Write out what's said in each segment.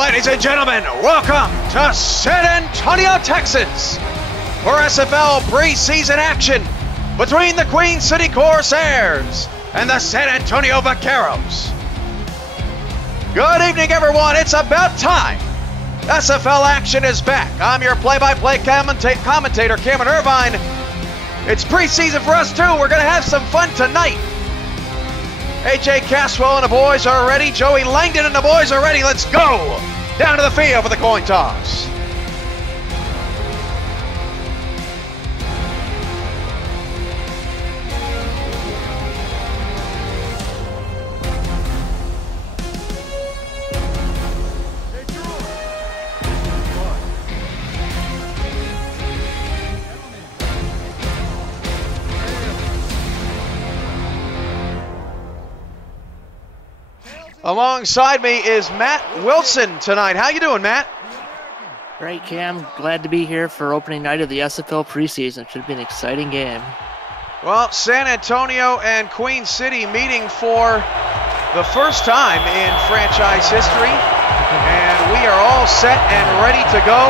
Ladies and gentlemen, welcome to San Antonio, Texas, for SFL preseason action between the Queen City Corsairs and the San Antonio Vaqueros. Good evening, everyone. It's about time. SFL action is back. I'm your play-by-play commentator, Cameron Irvine. It's preseason for us, too. We're going to have some fun tonight. AJ Caswell and the boys are ready. Joey Langdon and the boys are ready. Let's go down to the field for the coin toss. Alongside me is Matt Willson tonight. How you doing, Matt? Great, Cam. Glad to be here for opening night of the SFL preseason. Should be an exciting game. Well, San Antonio and Queen City meeting for the first time in franchise history, and we are all set and ready to go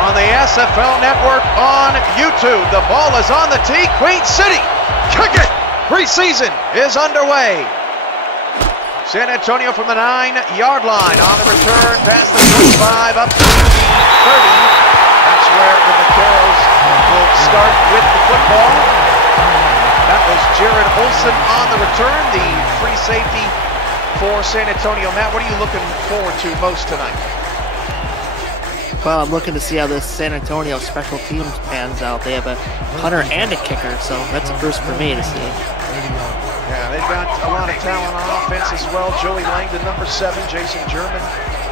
on the SFL network on YouTube. The ball is on the tee. Queen City, kick it! Preseason is underway. San Antonio from the 9-yard line on the return, past the 25, up to the 30. That's where the Vaqueros will start with the football. That was Jared Olson on the return, the free safety for San Antonio. Matt, what are you looking forward to most tonight? Well, I'm looking to see how this San Antonio special teams pans out. They have a punter and a kicker, so that's a first for me to see. Yeah, they've got a lot of talent on offense as well. Joey Langdon, number 7. Jason German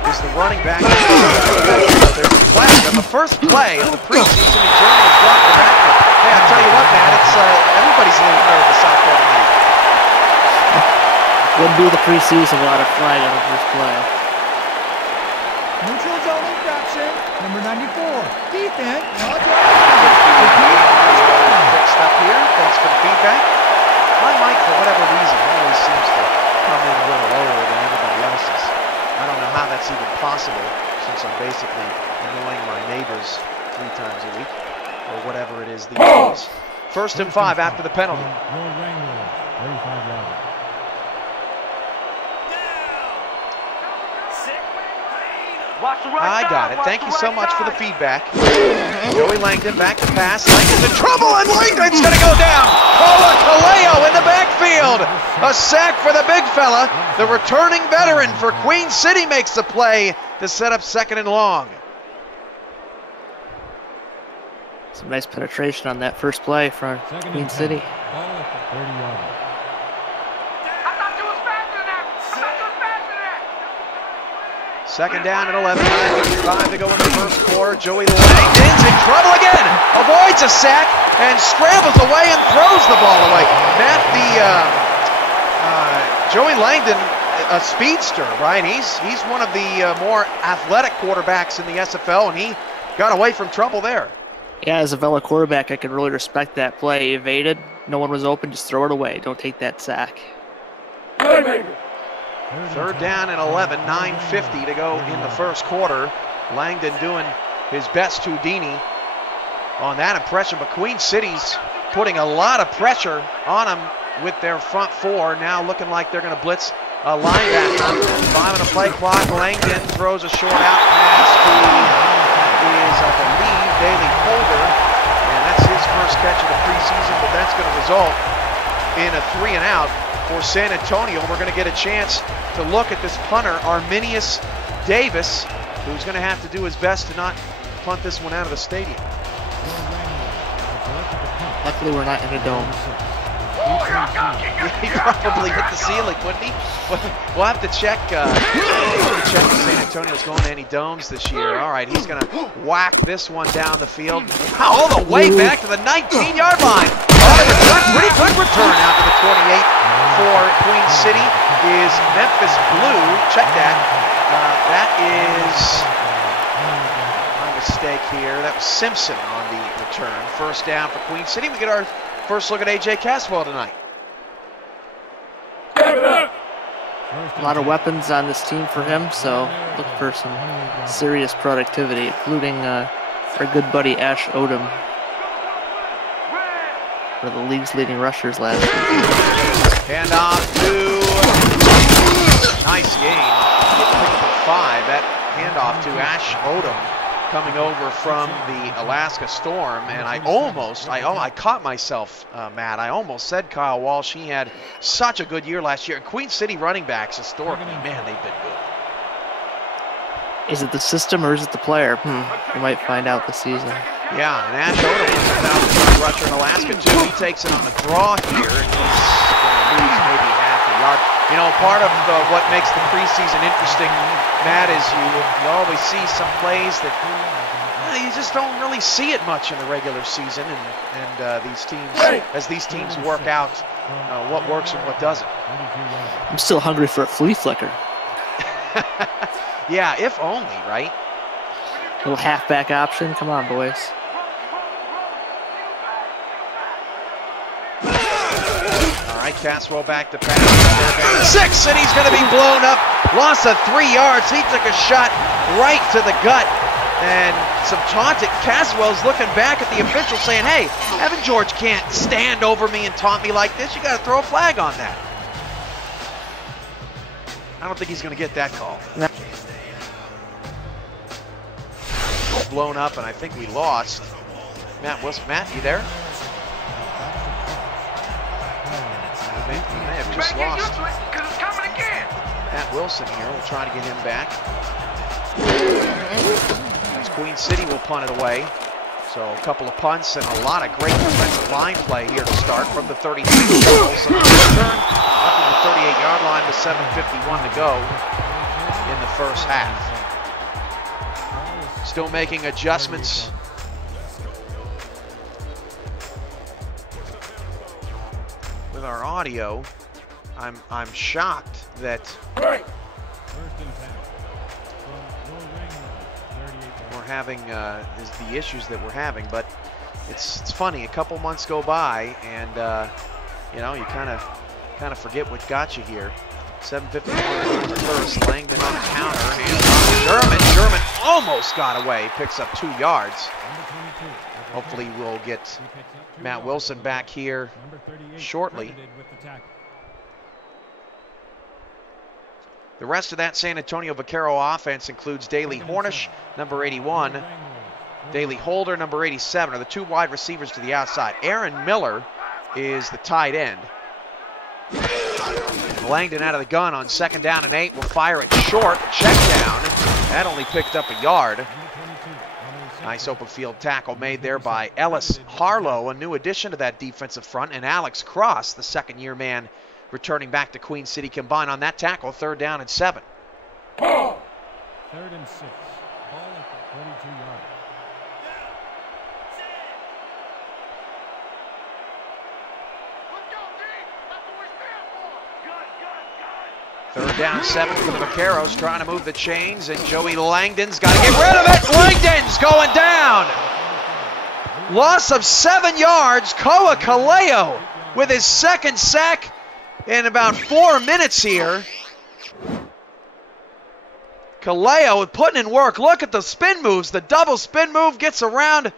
is the running back. There's the flag on the first play of the preseason, and German has dropped the back. Hey, I'll tell you what, Matt, it's everybody's a little nervous out there tonight. Wouldn't be the preseason without a flag on the first play. Neutral zone infraction, number 94. Defense. Fixed up here. Thanks for the feedback. My mic, for whatever reason, always seems to come in a little lower than everybody else's. I don't know how that's even possible, since I'm basically annoying my neighbors 3 times a week, or whatever it is these days. First and 5 after the penalty. I got it. Thank you so much for the feedback. Joey Langdon back to pass. Langdon's in trouble, and Langdon's going to go down. Paula Kaleo in the backfield. A sack for the big fella. The returning veteran for Queen City makes the play to set up 2nd and long. Some nice penetration on that first play for Queen City. Second down and 11, 9:55 to go in the first quarter. Joey Langdon's in trouble again. Avoids a sack and scrambles away and throws the ball away. Matt, Joey Langdon, a speedster, right? He's one of the more athletic quarterbacks in the SFL, and he got away from trouble there. Yeah, as a fellow quarterback, I can really respect that play. He evaded, no one was open, just throw it away. Don't take that sack. Third down and 11, 9:50 to go in the first quarter. Langdon doing his best Houdini on that impression, but Queen City's putting a lot of pressure on him with their front 4. Now looking like they're going to blitz a linebacker. 5 on the play clock. Langdon throws a short out pass to is, I believe, Daley Holder, and that's his first catch of the preseason, but that's going to result in a 3 and out for San Antonio. We're going to get a chance to look at this punter, Arminius Davis, who's going to have to do his best to not punt this one out of the stadium. Luckily, we're not in a dome. He probably hit the ceiling, wouldn't he? We'll have to check. Check if San Antonio's going to any domes this year. All right, he's going to whack this one down the field, all the way back to the 19-yard line. Pretty good return out to the 28 for Queen City is Memphis Blue. Check that. That is my mistake here. That was Simpson on the return. First down for Queen City. We get our first look at AJ Caswell tonight. A lot of weapons on this team for him, so look for some serious productivity, including our good buddy Ash Odom, one of the league's leading rushers last year. Hand off to, nice gain, pick up a 5. That handoff to Ash Odom coming over from the Alaska Storm, and I caught myself, Matt. I almost said Kyle Walsh. He had such a good year last year. And Queen City running backs, historically, man, they've been good. Is it the system or is it the player? We might find out this season. Yeah, and Ash Odom was a 1,000-yard rusher in Alaska, too. He takes it on the draw here, and he's going to lose maybe half a yard. You know, part of what makes the preseason interesting, Matt, is you always see some plays that you just don't really see it much in the regular season, and these teams, as these teams work out what works and what doesn't. I'm still hungry for a flea flicker. Yeah, if only, right? Little halfback option. Come on, boys. All right, Caswell back to pass. 6, and he's going to be blown up. Loss of 3 yards. He took a shot right to the gut. And some taunting. Caswell's looking back at the official saying, hey, Evan George can't stand over me and taunt me like this. You got to throw a flag on that. I don't think he's going to get that call. No. Blown up, and I think we lost. Matt Willson. Matt, you there? We may have just lost Matt Willson here. We'll try to get him back. As Queen City will punt it away. So a couple of punts and a lot of great defensive line play here to start from the 33. Wilson on the return up to the 38-yard line with 7:51 to go in the first half. Still making adjustments. With our audio, I'm shocked that we're having the issues that we're having, but it's funny. A couple months go by, and you know, you kind of forget what got you here. 7:51 in the first. Langdon on the counter. German almost got away. Picks up 2 yards. Hopefully we'll get Matt Willson back here shortly. The rest of that San Antonio Vaquero offense includes Daley Hornish, number 81, Daley Holder, number 87, are the 2 wide receivers to the outside. Aaron Miller is the tight end. Langdon out of the gun on 2nd down and 8 will fire it short. Check down. That only picked up a yard. Nice open field tackle made there by Ellis Harlow, a new addition to that defensive front, and Alex Cross, the second-year man, returning back to Queen City, combined on that tackle. 3rd down and 7. 3rd and 6. Ball at the 32-yard. Third down 7 for the Vaqueros, trying to move the chains, and Joey Langdon's got to get rid of it. Langdon's going down. Loss of 7 yards. Koa Kaleo with his 2nd sack in about 4 minutes here. Kaleo putting in work. Look at the spin moves. The double spin move gets around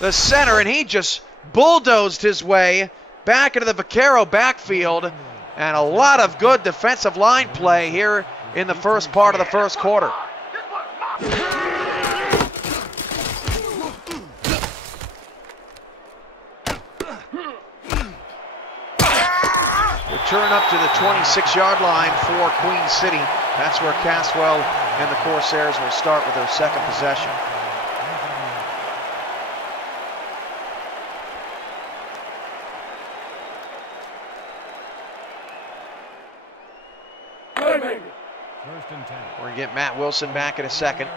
the center, and he just bulldozed his way back into the Vaquero backfield. And a lot of good defensive line play here in the first part of the first quarter. Return up to the 26-yard line for Queen City. That's where Caswell and the Corsairs will start with their 2nd possession. We're going to get Matt Willson back in a second.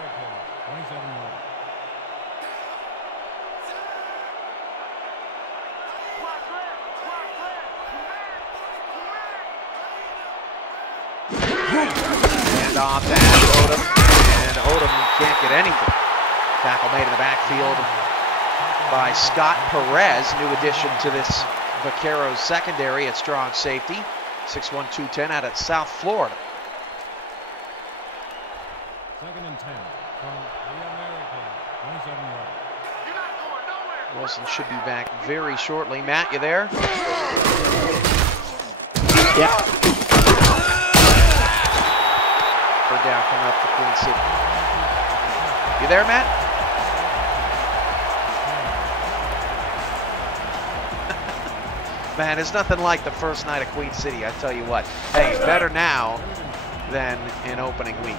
Hand off to Odom, and Odom can't get anything. Tackle made in the backfield by Scott Perez, new addition to this Vaqueros secondary at strong safety. 6'1", 210 out of South Florida. and 10 from the American. 27 yards. Wilson should be back very shortly. Matt, you there? Yeah. Third down coming up for Queen City. You there, Matt? Man, it's nothing like the first night of Queen City, I tell you what. Hey, better now than in opening week.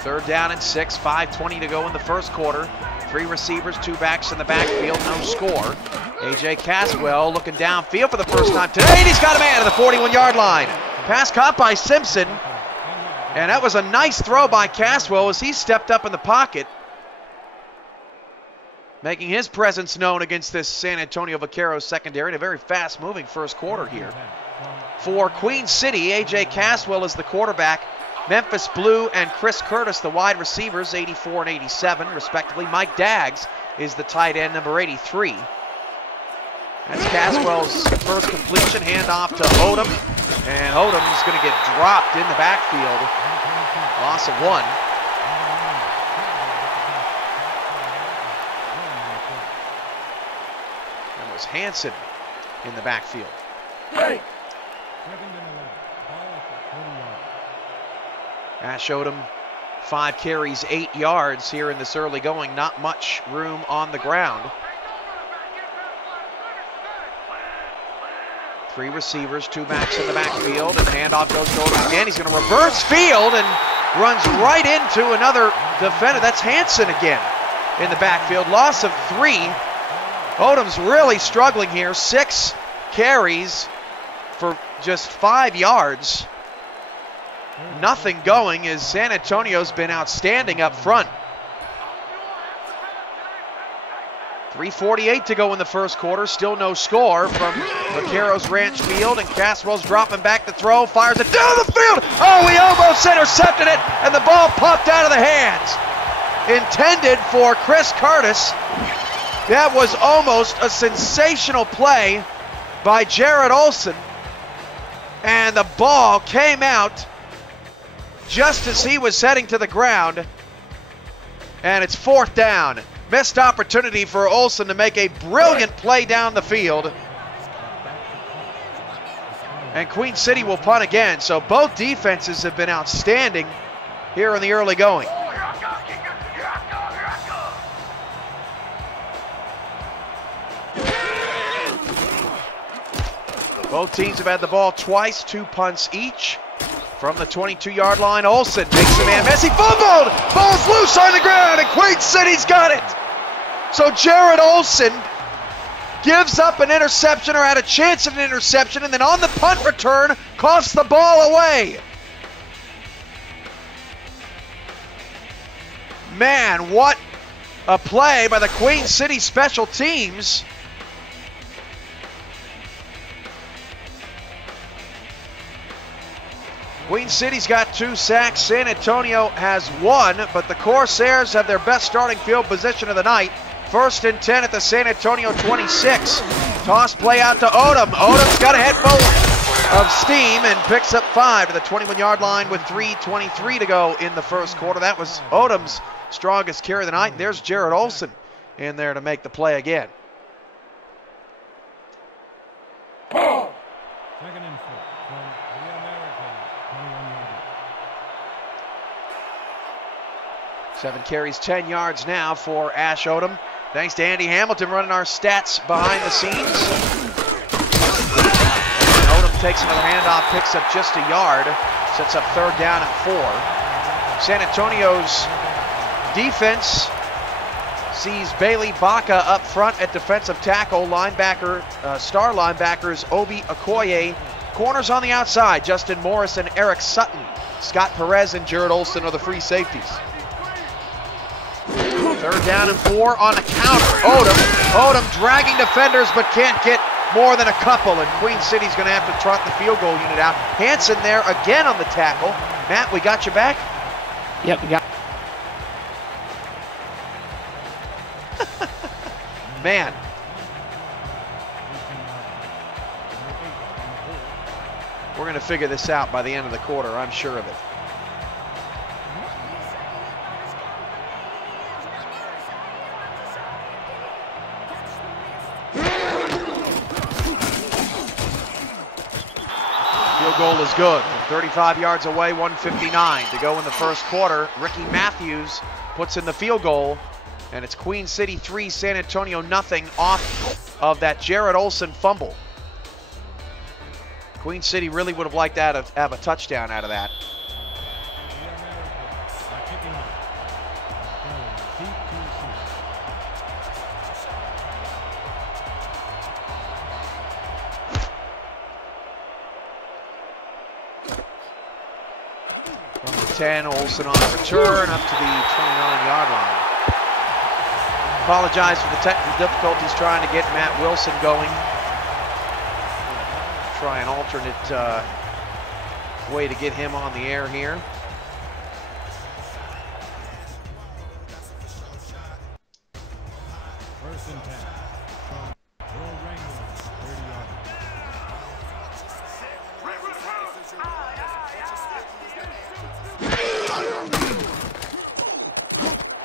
Third down and 6, 5:20 to go in the first quarter. 3 receivers, 2 backs in the backfield, no score. A.J. Caswell looking downfield for the first time today, and he's got a man at the 41-yard line. Pass caught by Simpson, and that was a nice throw by Caswell as he stepped up in the pocket, making his presence known against this San Antonio Vaqueros secondary in a very fast-moving first quarter here. For Queen City, A.J. Caswell is the quarterback. Memphis Blue and Chris Curtis, the wide receivers, 84 and 87, respectively. Mike Daggs is the tight end, number 83. That's Caswell's first completion, handoff to Odom. And Odom's going to get dropped in the backfield. Loss of 1. That was Hansen in the backfield. Second and 11. Ball at the 40 yards. Ash Odom, 5 carries, 8 yards here in this early going. Not much room on the ground. 3 receivers, 2 backs in the backfield, and the handoff goes to Odom again. He's going to reverse field and runs right into another defender. That's Hansen again in the backfield. Loss of 3. Odom's really struggling here. 6 carries for just 5 yards. Nothing going as San Antonio's been outstanding up front. 3:48 to go in the first quarter. Still no score from Vaqueros Ranch Field, and Caswell's dropping back to throw. Fires it down the field. Oh, he almost intercepted it, and the ball popped out of the hands. Intended for Chris Curtis. That was almost a sensational play by Jared Olson. And the ball came out just as he was heading to the ground, and it's 4th down. Missed opportunity for Olson to make a brilliant play down the field. And Queen City will punt again, so both defenses have been outstanding here in the early going. Both teams have had the ball twice, 2 punts each. From the 22-yard line, Olson makes the man miss. He fumbled! Ball's loose on the ground, and Queen City's got it! So Jared Olson gives up an interception, or had a chance at an interception, and then on the punt return, coughs the ball away. Man, what a play by the Queen City special teams. Queen City's got 2 sacks. San Antonio has 1, but the Corsairs have their best starting field position of the night. 1st and 10 at the San Antonio 26. Toss play out to Odom. Odom's got a head full of steam and picks up 5 to the 21-yard line with 3:23 to go in the first quarter. That was Odom's strongest carry of the night. There's Jared Olson in there to make the play again. Second and 4 from the American. 21 yards. 7 carries, 10 yards now for Ash Odom. Thanks to Andy Hamilton running our stats behind the scenes. And Odom takes another handoff, picks up just a yard, sets up 3rd down and 4. San Antonio's defense sees Bailey Baca up front at defensive tackle. Linebacker, star linebackers Obi Okoye. Corners on the outside, Justin Morris and Eric Sutton. Scott Perez and Jared Olson are the free safeties. 3rd down and 4 on the counter. Odom dragging defenders but can't get more than a couple, and Queen City's going to have to trot the field goal unit out. Hansen there again on the tackle. Matt, we got you back? Yep, we got. Man. We're going to figure this out by the end of the quarter, I'm sure of it. Field goal is good. 35 yards away, 1:59 to go in the first quarter. Ricky Matthews puts in the field goal, and it's Queen City 3, San Antonio nothing off of that Jared Olson fumble. Queen City really would have liked to have a touchdown out of that. From the 10, Olson on the return up to the 29-yard line. Apologize for the technical difficulties trying to get Matt Willson going. Try an alternate way to get him on the air here. First and 10. Will Wrangler, 30 yards.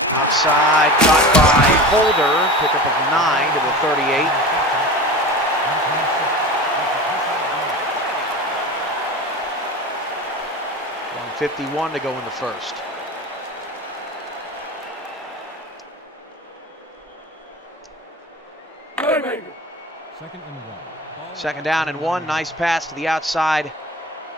Outside, caught by Holder, pickup of 9 to the 38. 1:51 to go in the first. Second down and 1. Nice pass to the outside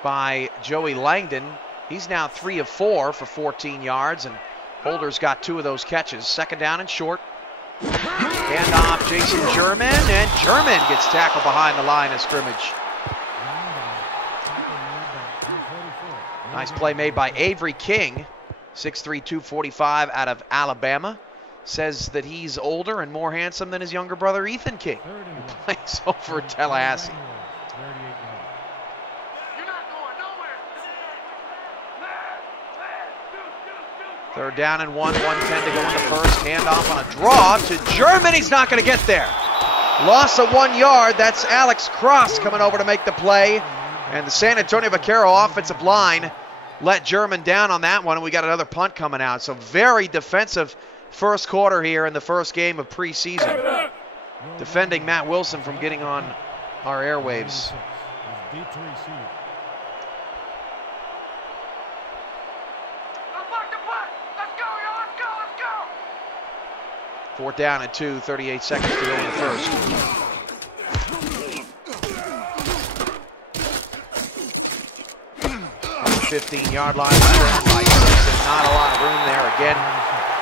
by Joey Langdon. He's now 3 of 4 for 14 yards, and Holder's got 2 of those catches. Second down and short. Hand off Jason German, and German gets tackled behind the line of scrimmage. Nice play made by Avery King, 6'3", 245 out of Alabama. Says that he's older and more handsome than his younger brother Ethan King, who plays over at Tallahassee. Third down and 1, 1:10 to go in the first. Handoff on a draw to German. He's not going to get there. Loss of 1 yard. That's Alex Cross coming over to make the play. And the San Antonio Vaquero offensive line let German down on that one, and we got another punt coming out. So very defensive first quarter here in the first game of preseason. Defending Matt Willson from getting on our airwaves. Fourth down and 2, 38 seconds to go in the first. On the 15-yard line, by Simpson. Not a lot of room there. Again,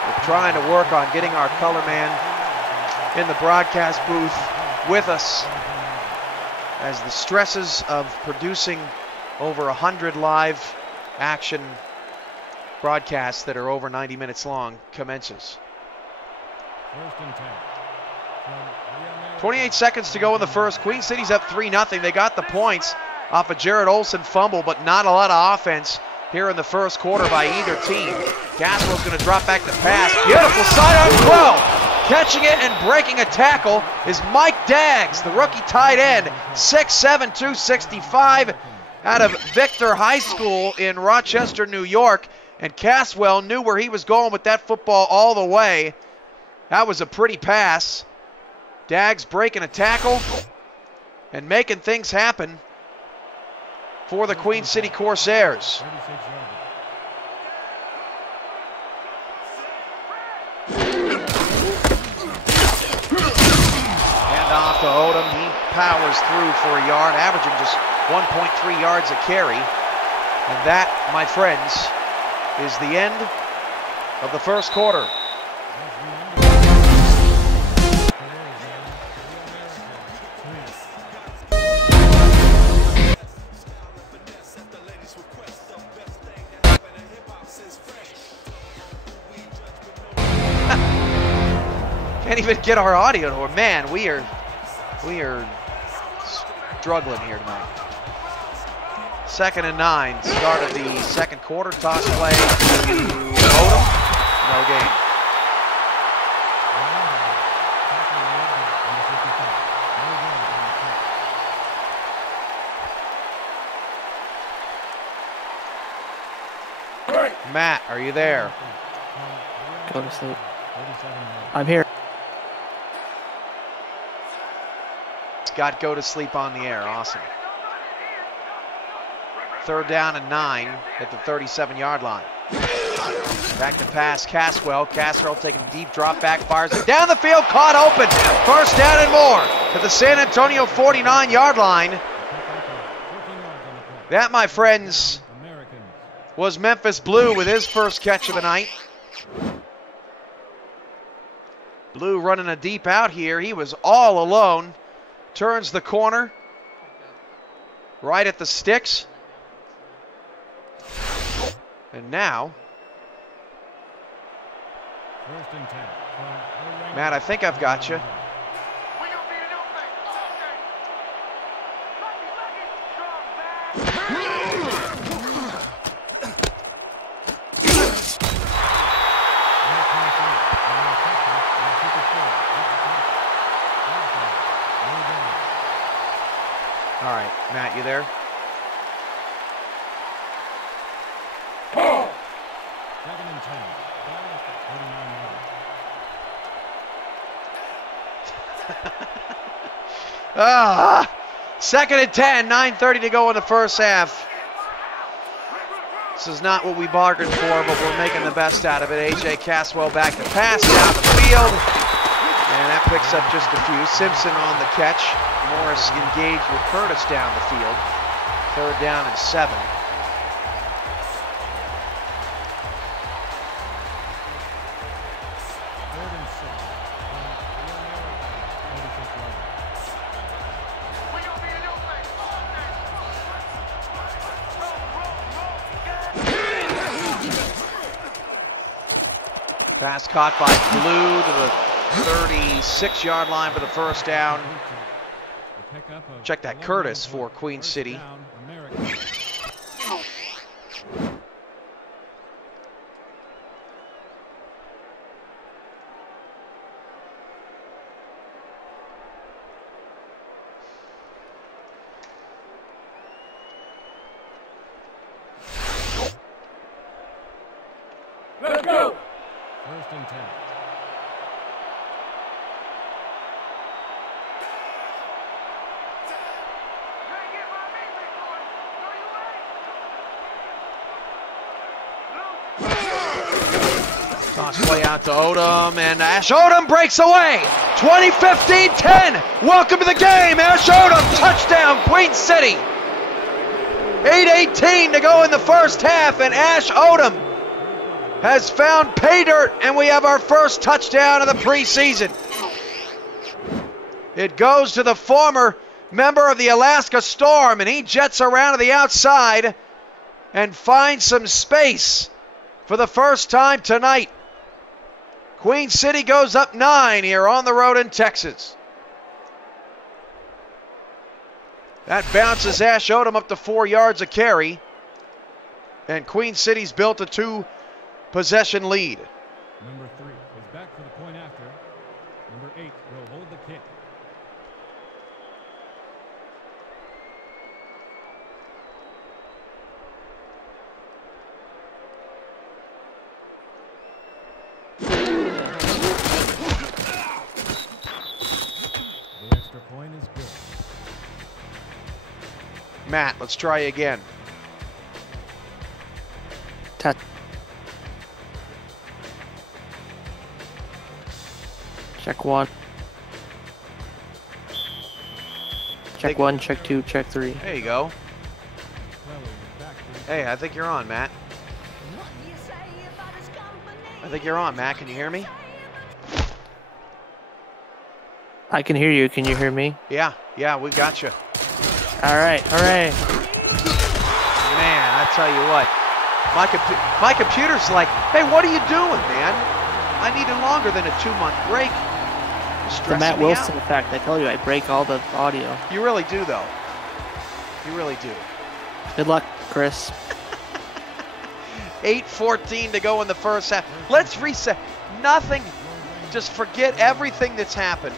we're trying to work on getting our color man in the broadcast booth with us, as the stresses of producing over 100 live action broadcasts that are over 90 minutes long commences. 28 seconds to go in the first. Queen City's up 3-0. They got the points off a Jared Olson fumble, but not a lot of offense here in the first quarter by either team. Caswell's going to drop back to pass. Beautiful sidearm throw. Catching it and breaking a tackle is Mike Daggs, the rookie tight end, 6'7", 265, out of Victor High School in Rochester, New York. And Caswell knew where he was going with that football all the way. That was a pretty pass. Daggs breaking a tackle and making things happen for the Queen City Corsairs. Hand off to Odom. He powers through for a yard, averaging just 1.3 yards a carry. And that, my friends, is the end of the first quarter. Can't even get our audio to her. Man, we are struggling here tonight. 2nd and 9, start of the second quarter. Toss play to Odom. No gain. Matt, are you there? Go to sleep. I'm here. Scott, go to sleep on the air. Awesome. 3rd down and 9 at the 37-yard line. Back to pass, Caswell. Caswell taking a deep drop back, fires it down the field, caught open. 1st down and more to the San Antonio 49-yard line. That, my friends, was Memphis Blue with his first catch of the night. Blue running a deep out here. He was all alone. Turns the corner. Right at the sticks. And now, Matt, I think I've got you. All right, Matt, you there? Second and 10. Second and 10, 9:30 to go in the first half. This is not what we bargained for, but we're making the best out of it. A.J. Caswell back to pass down the field. And that picks up just a few. Simpson on the catch. Morris engaged with Curtis down the field. 3rd down and 7. Pass caught by Blue to the 36-yard line for the 1st down. Check that, Curtis for Queen City. Let's go! 1st and 10. Toss play out to Odom, and Ash Odom breaks away. 20-15-10. Welcome to the game. Ash Odom, touchdown, Queen City. 8:18 to go in the first half, and Ash Odom has found pay dirt, and we have our first touchdown of the preseason. It goes to the former member of the Alaska Storm, and he jets around to the outside and finds some space for the first time tonight. Queen City goes up 9 here on the road in Texas. That bounces Ash Odom up to 4 yards a carry, and Queen City's built a 2-possession lead. Number 3 is back for the point after. Number 8 will hold the kick. The extra point is good. Matt, let's try again. Check 1. Check 1, check 2, check 3. There you go. Hey, I think you're on, Matt. I think you're on, Matt. Can you hear me? I can hear you. Can you hear me? Yeah, we got you. All right, hooray. Man, I tell you what, my computer's like, hey, what are you doing, man? I need it longer than a 2-month break. The Matt Willson effect. I told you I break all the audio. You really do, though. You really do. Good luck, Chris. 8:14 to go in the first half. Let's reset. Nothing. Just forget everything that's happened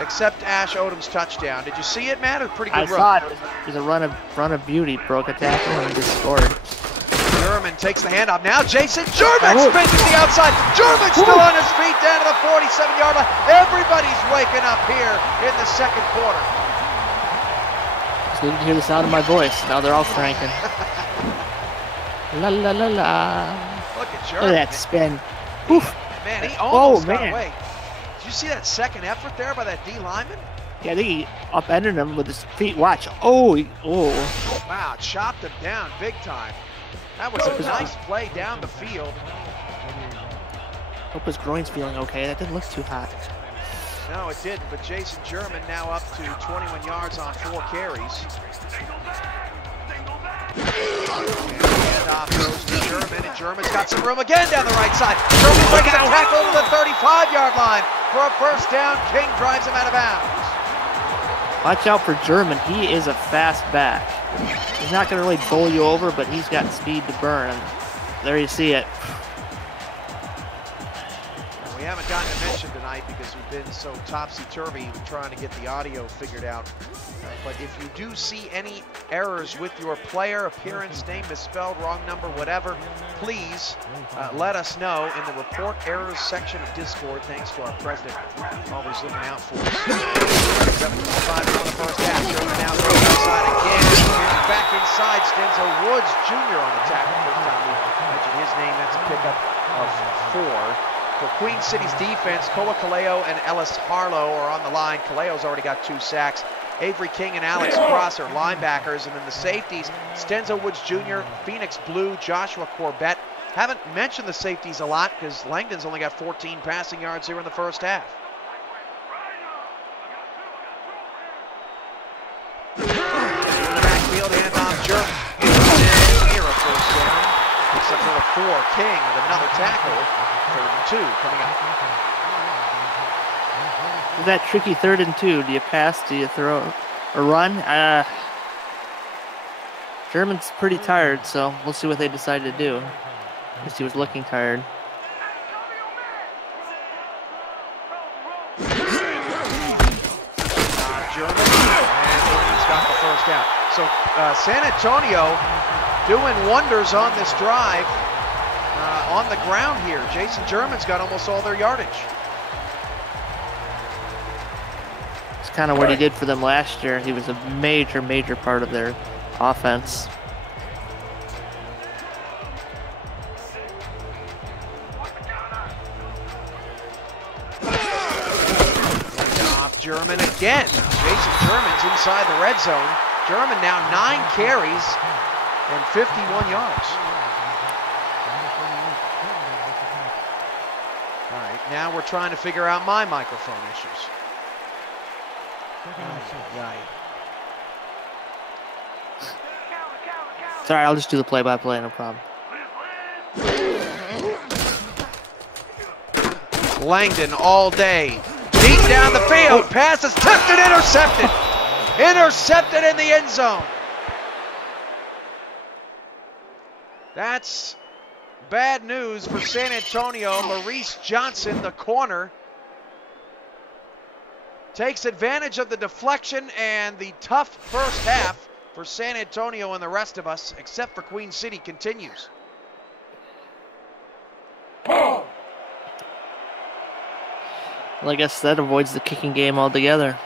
except Ash Odom's touchdown. Did you see it, Matt? It was a pretty good run. I saw it. It was a run of beauty. Broke a tackle and just scored. German takes the handoff. Now Jason German spins to the outside. German still on his feet down to the 47-yard line. Everybody's waking up here in the second quarter. Just need to hear the sound of my voice. Now they're all cranking. La la la la. Look at German. Look at that spin. Oof. Man, he almost got man. away. Did you see that second effort there by that D lineman? Yeah, I think he upended him with his feet. Watch. Oh. Wow, chopped him down big time. That was a nice play down the field. Hope his groin's feeling okay. That didn't look too hot. No, it didn't, but Jason German now up to 21 yards on 4 carries. And handoff goes to German, and German's got some room again down the right side. German breaks a tackle to the 35-yard line for a first down. King drives him out of bounds. Watch out for German. He is a fast back. He's not going to really bowl you over, but he's got speed to burn. And there you see it. We haven't gotten to mention tonight because we've been so topsy-turvy trying to get the audio figured out. But if you do see any errors with your player, appearance, name misspelled, wrong number, whatever, please let us know in the report errors section of Discord. Thanks to our president, always looking out for us. 7:25 in the first half. German now goes outside again. Back inside, Stenzo Woods Jr. on the tackle. First time we mentioned his name. That's a pickup of 4. For Queen City's defense, Koa Kaleo and Ellis Harlow are on the line. Kaleo's already got 2 sacks. Avery King and Alex Cross are linebackers. And then the safeties, Stenzo Woods Jr., Phoenix Blue, Joshua Corbett. Haven't mentioned the safeties a lot because Langdon's only got 14 passing yards here in the first half. In the backfield, handoff German. Here a first down. Picks up number 4, King, with another tackle. 3rd and 2 coming up. Is that tricky 3rd and 2? Do you pass? Do you throw or run? German's pretty tired, so we'll see what they decide to do. At least he was looking tired. German, and he's got the first down. So San Antonio doing wonders on this drive. On the ground here, Jason German's got almost all their yardage. It's kind of what he did for them last year. He was a major part of their offense. Off German again. Jason German's inside the red zone. German now 9 carries and 51 yards. All right, now we're trying to figure out my microphone issues. It's all right, I'll just do the play-by-play, no problem. Langdon all day. Deep down the field. Pass is tipped and intercepted. Intercepted in the end zone. That's bad news for San Antonio. Maurice Johnson, the corner, takes advantage of the deflection and the tough first half for San Antonio and the rest of us, except for Queen City, continues. Well, I guess that avoids the kicking game altogether.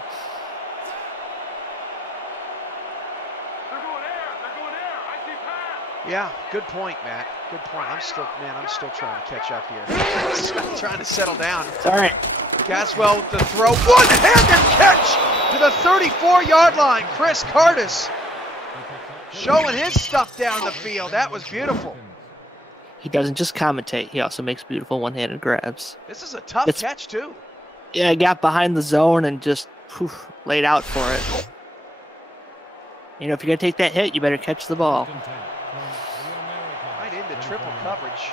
Yeah, good point, Matt. Good point. I'm still trying to catch up here. I'm trying to settle down. It's all right. Caswell with the throw. One-handed catch to the 34-yard line. Chris Curtis showing his stuff down the field. That was beautiful. He doesn't just commentate. He also makes beautiful one-handed grabs. This is a tough catch, too. Yeah, he got behind the zone and just laid out for it. You know, if you're going to take that hit, you better catch the ball. Right into triple coverage.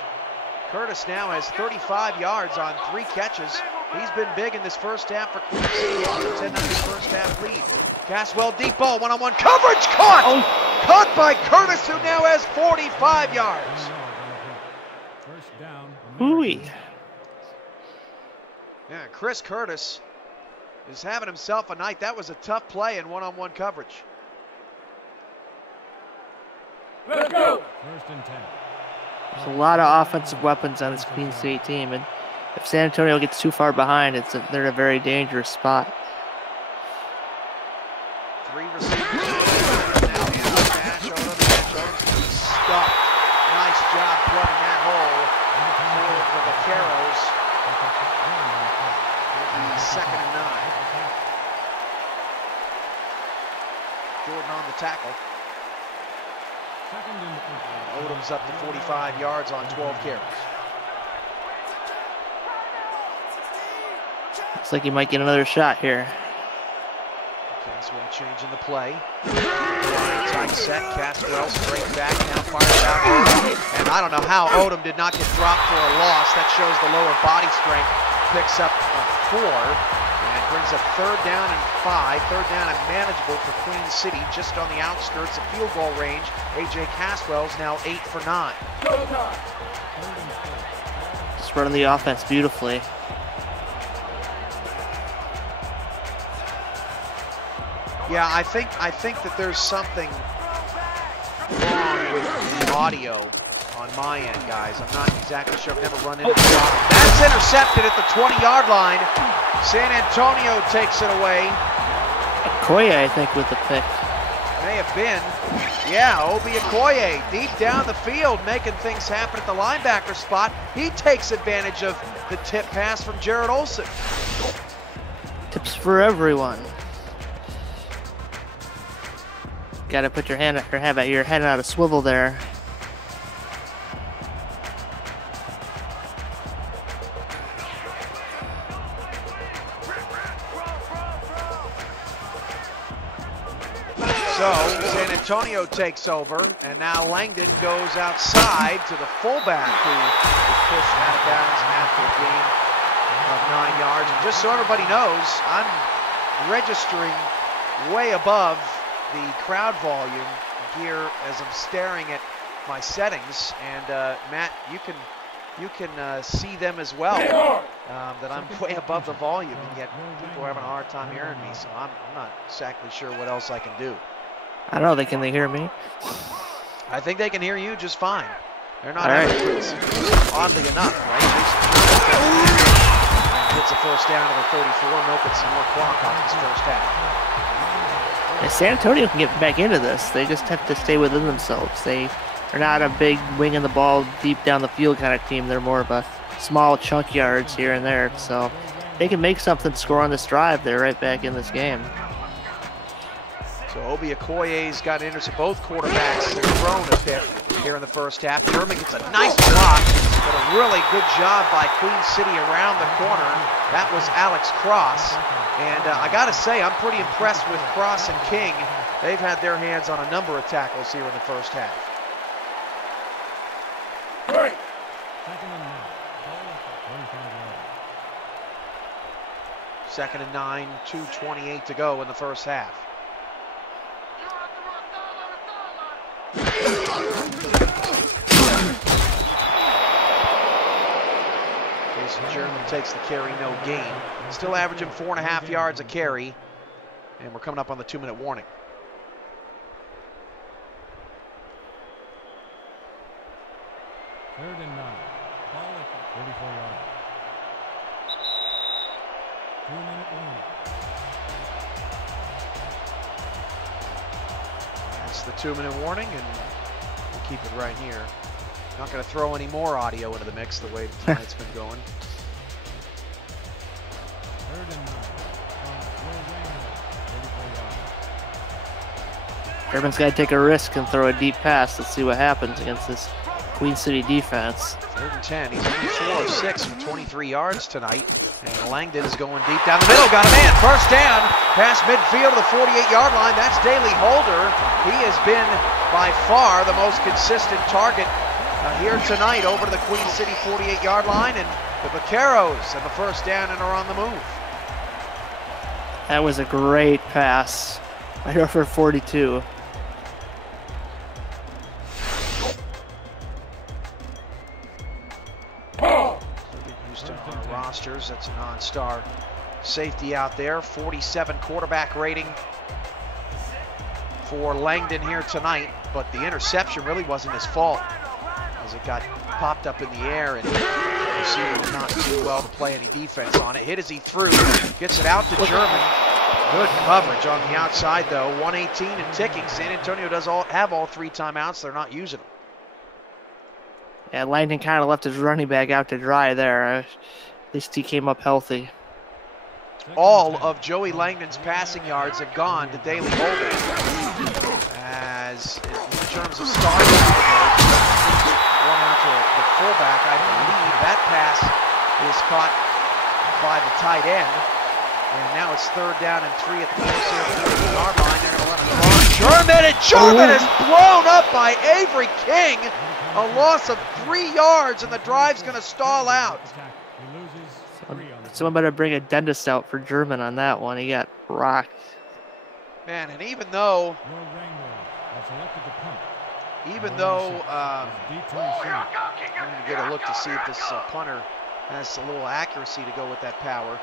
Curtis now has 35 yards on 3 catches. He's been big in this first half for Queen City. 10-0 first half lead. Caswell deep ball, one-on-one coverage, caught! Oh. Caught by Curtis, who now has 45 yards. Hooey. Yeah, Chris Curtis is having himself a night. That was a tough play in one-on-one coverage. Let's go. 1st and 10. There's a lot of offensive weapons on this Queen City team, and if San Antonio gets too far behind, they're in a very dangerous spot. 3 receivers. Now hands to Odom's stuck. Nice job plugging that hole for the Vaqueros. Second and 9. Jordan on the tackle. Odom's up to 45 yards on 12 carries. Looks like he might get another shot here. Okay, so we're changing the play. Tight set, Castwell straight back, now fires out. And I don't know how Odom did not get dropped for a loss. That shows the lower body strength. Picks up 4 and brings up 3rd down and 5. 3rd down and manageable for Queen City, just on the outskirts of field goal range. A.J. Castwell's now 8 for 9. Just running the offense beautifully. Yeah, I think that there's something wrong with the audio on my end, guys. I'm not exactly sure. I've never run into the problem. That's intercepted at the 20-yard line. San Antonio takes it away. Okoye, I think, with the pick. May have been. Yeah, Obi Okoye deep down the field, making things happen at the linebacker spot. He takes advantage of the tip pass from Jared Olson. Tips for everyone. Got to put your hand, or have your head out of swivel there. So San Antonio takes over, and now Langdon goes outside to the fullback, who is pushed out of bounds after a gain of 9 yards. And just so everybody knows, I'm registering way above the crowd volume here as I'm staring at my settings, and Matt, you can see them as well, that I'm way above the volume, and yet people are having a hard time hearing me, so I'm not exactly sure what else I can do. I don't know, can they hear me? I think they can hear you just fine. They're not experts, oddly enough, right? Gets a first down to the 34, milking some more clock off this first half. And San Antonio can get back into this. They just have to stay within themselves. They are not a big winging the ball deep down the field kind of team. They're more of a small chunk yards here and there. So they can make something score on this drive. They're right back in this game. So Obi Okoye's got to intercept both quarterbacks. They're thrown a bit here in the first half. German gets a nice block, but a really good job by Queen City around the corner. That was Alex Cross. And I got to say, I'm pretty impressed with Cross and King. They've had their hands on a number of tackles here in the first half. Second and 9, 2:28 to go in the first half. Jason German takes the carry, no gain. Still averaging 4.5 yards a carry, and we're coming up on the 2-minute warning. Third and 9. Ball at the 34 yard. 2-minute warning. That's the 2-minute warning, and we'll keep it right here. Not going to throw any more audio into the mix the way tonight's been going. Third and 9. Urban's got to take a risk and throw a deep pass. Let's see what happens against this Queen City defense. Third and 10. He's only 4 of 6 from 23 yards tonight. And Langdon is going deep down the middle. Got a man. First down. Past midfield to the 48-yard line. That's Daley Holder. He has been by far the most consistent target here tonight over to the Queen City 48-yard line. And the Vaqueros have the first down and are on the move. That was a great pass. Right over 42. Used to our rosters. That's a non-star safety out there. 47 quarterback rating for Langdon here tonight, but the interception really wasn't his fault. as it got popped up in the air, and the receiver was not too well to play any defense on it. Hit as he threw, gets it out to German. Good coverage on the outside, though. 118 and ticking. San Antonio does have all 3 timeouts. They're not using them. Yeah, Langdon kind of left his running back out to dry there. At least he came up healthy. All of Joey Langdon's passing yards have gone to Daily Holden. As in terms of starting, one out to the fullback, I believe that pass is caught by the tight end. And now it's 3rd down and 3 at the 14-yard line. They're going to run a draw. German is blown up by Avery King. A loss of 3 yards, and the drive's going to stall out. Someone better bring a dentist out for German on that one. He got rocked. Man, and even though I'm going to get a look to see if this punter has a little accuracy to go with that power.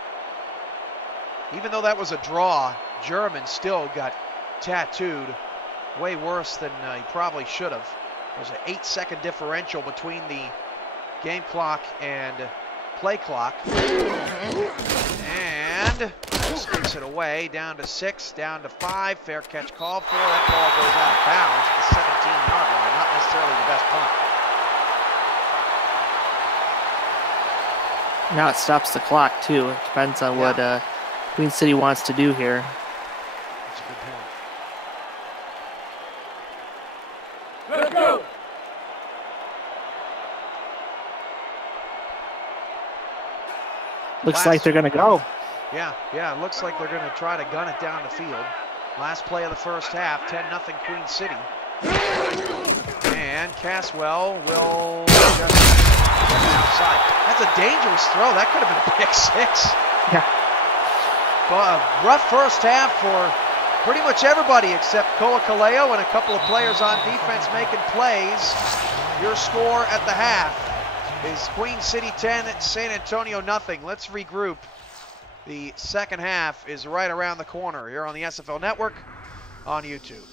Even though that was a draw, German still got tattooed way worse than he probably should have. There's an 8-second differential between the game clock and play clock. And sticks it away, down to 6, down to 5. Fair catch called for. That ball goes out of bounds at the 17-yard line. Not necessarily the best punt. Now it stops the clock, too. It depends on what Queen City wants to do here. That's a good point. Let's go! Looks like they're going to go. Yeah, it looks like they're going to try to gun it down the field. Last play of the first half, 10-0 Queen City. And Caswell will just get it outside. That's a dangerous throw. That could have been a pick 6. Yeah. But a rough first half for pretty much everybody except Koa Kaleo and a couple of players on defense making plays. Your score at the half is Queen City 10, San Antonio nothing. Let's regroup. The second half is right around the corner here on the SFL Network on YouTube.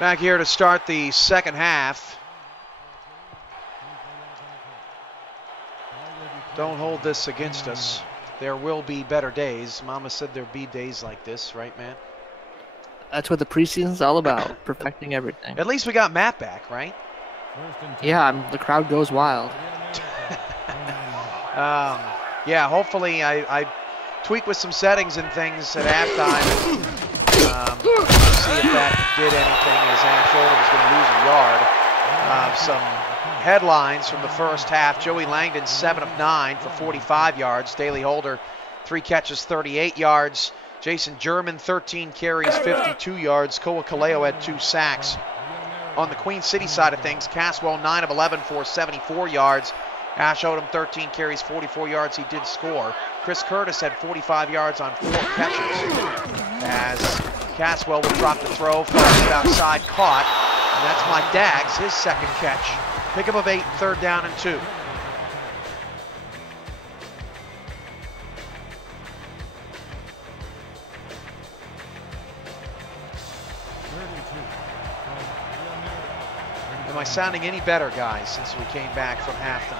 Back here to start the second half. Don't hold this against us. There will be better days. Mama said there'd be days like this, right, man? That's what the preseason's all about, perfecting everything. At least we got Matt back, right? Yeah, the crowd goes wild. Yeah, hopefully I tweak with some settings and things at halftime. See if that did anything as Ash Odom's going to lose a yard. Some headlines from the first half. Joey Langdon, 7 of 9 for 45 yards. Daley Holder, 3 catches, 38 yards. Jason German, 13 carries, 52 yards. Koa Kaleo had 2 sacks. On the Queen City side of things, Caswell, 9 of 11 for 74 yards. Ash Odom, 13 carries, 44 yards. He did score. Chris Curtis had 45 yards on 4 catches. As Caswell will drop the throw, fires it outside, caught. And that's Mike Daggs, his second catch. Pickup of 8, 3rd down and 2. Am I sounding any better, guys, since we came back from halftime?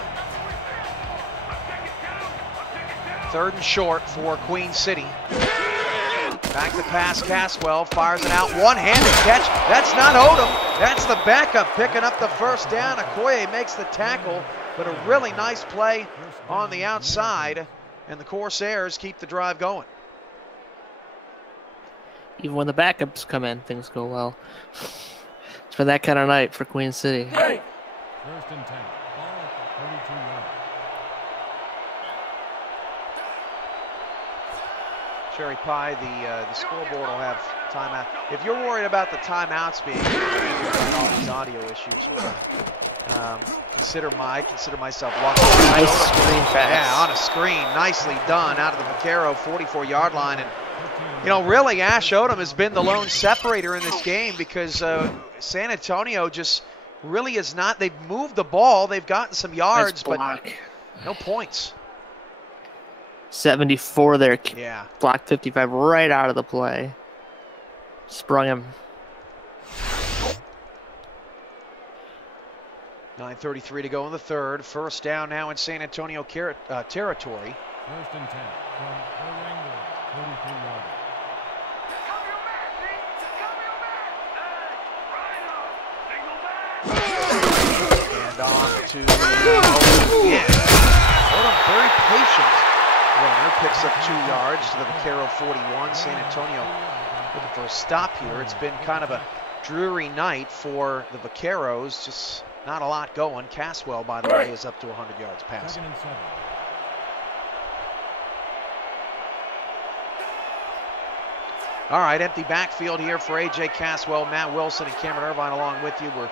3rd and short for Queen City. Back to pass, Caswell fires it out, one-handed catch. That's not Odom, that's the backup picking up the 1st down. Okoye makes the tackle, but a really nice play on the outside, and the Corsairs keep the drive going. Even when the backups come in, things go well. It's been that kind of night for Queen City. 1st and 10. Ball at the 32-yard. Cherry Pie, the scoreboard will have timeout. If you're worried about the timeouts being all these audio issues, consider myself lucky. Nice screen pass. Yeah, on a screen, nicely done out of the Vaquero 44-yard line. And you know, really, Ash Odom has been the lone separator in this game because San Antonio just really is not. They've moved the ball, they've gotten some yards, but no points. 74 there. Yeah. Block 55 right out of the play. Sprung him. 9:33 to go in the 3rd. 1st down now in San Antonio territory. 1st and 10 from Durango, 33-yard. And on to Odom again. Odom very patient. Runner picks up 2 yards to the Vaquero 41. San Antonio looking for a stop here. It's been kind of a dreary night for the Vaqueros. Just not a lot going. Caswell, by the way, is up to 100 yards passing. 2nd and 7. All right, empty backfield here for A.J. Caswell, Matt Willson, and Cameron Irvine along with you. We're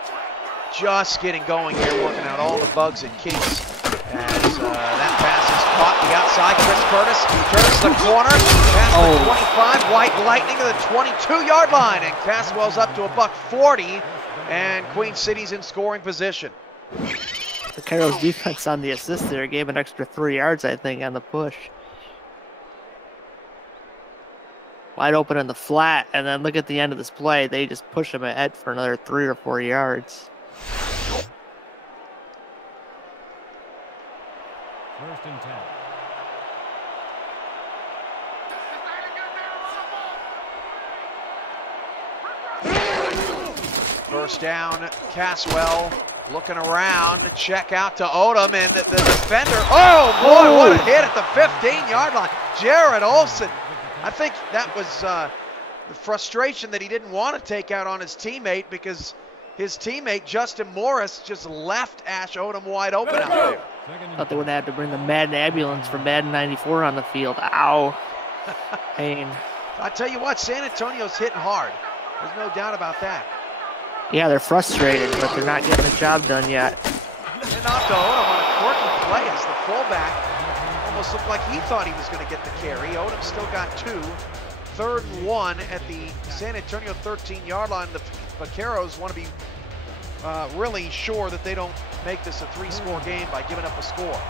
just getting going here, working out all the bugs and kinks. As that pass is caught the outside. Chris Curtis turns the corner. Pass the 25. White Lightning to the 22-yard line. And Caswell's up to a $140. And Queen City's in scoring position. The Vaqueros defense on the assist there gave an extra 3 yards, I think, on the push. Wide open in the flat, and then look at the end of this play. They just push him ahead for another 3 or 4 yards. 1st and 10. First down, Caswell looking around, check out to Odom, and the defender, oh boy, what a hit at the 15-yard line. Jared Olson, I think that was the frustration that he didn't want to take out on his teammate because his teammate, Justin Morris, just left Ash Odom wide open out there. Thought they would have to bring the Madden ambulance for Madden 94 on the field. Ow. Pain. I tell you what, San Antonio's hitting hard. There's no doubt about that. Yeah, they're frustrated, but they're not getting the job done yet. And off to Odom on a quirky play as the fullback almost looked like he thought he was going to get the carry. Odom still got 2. 3rd and 1 at the San Antonio 13-yard line. The Vaqueros want to be really sure that they don't make this a 3-score game by giving up a score.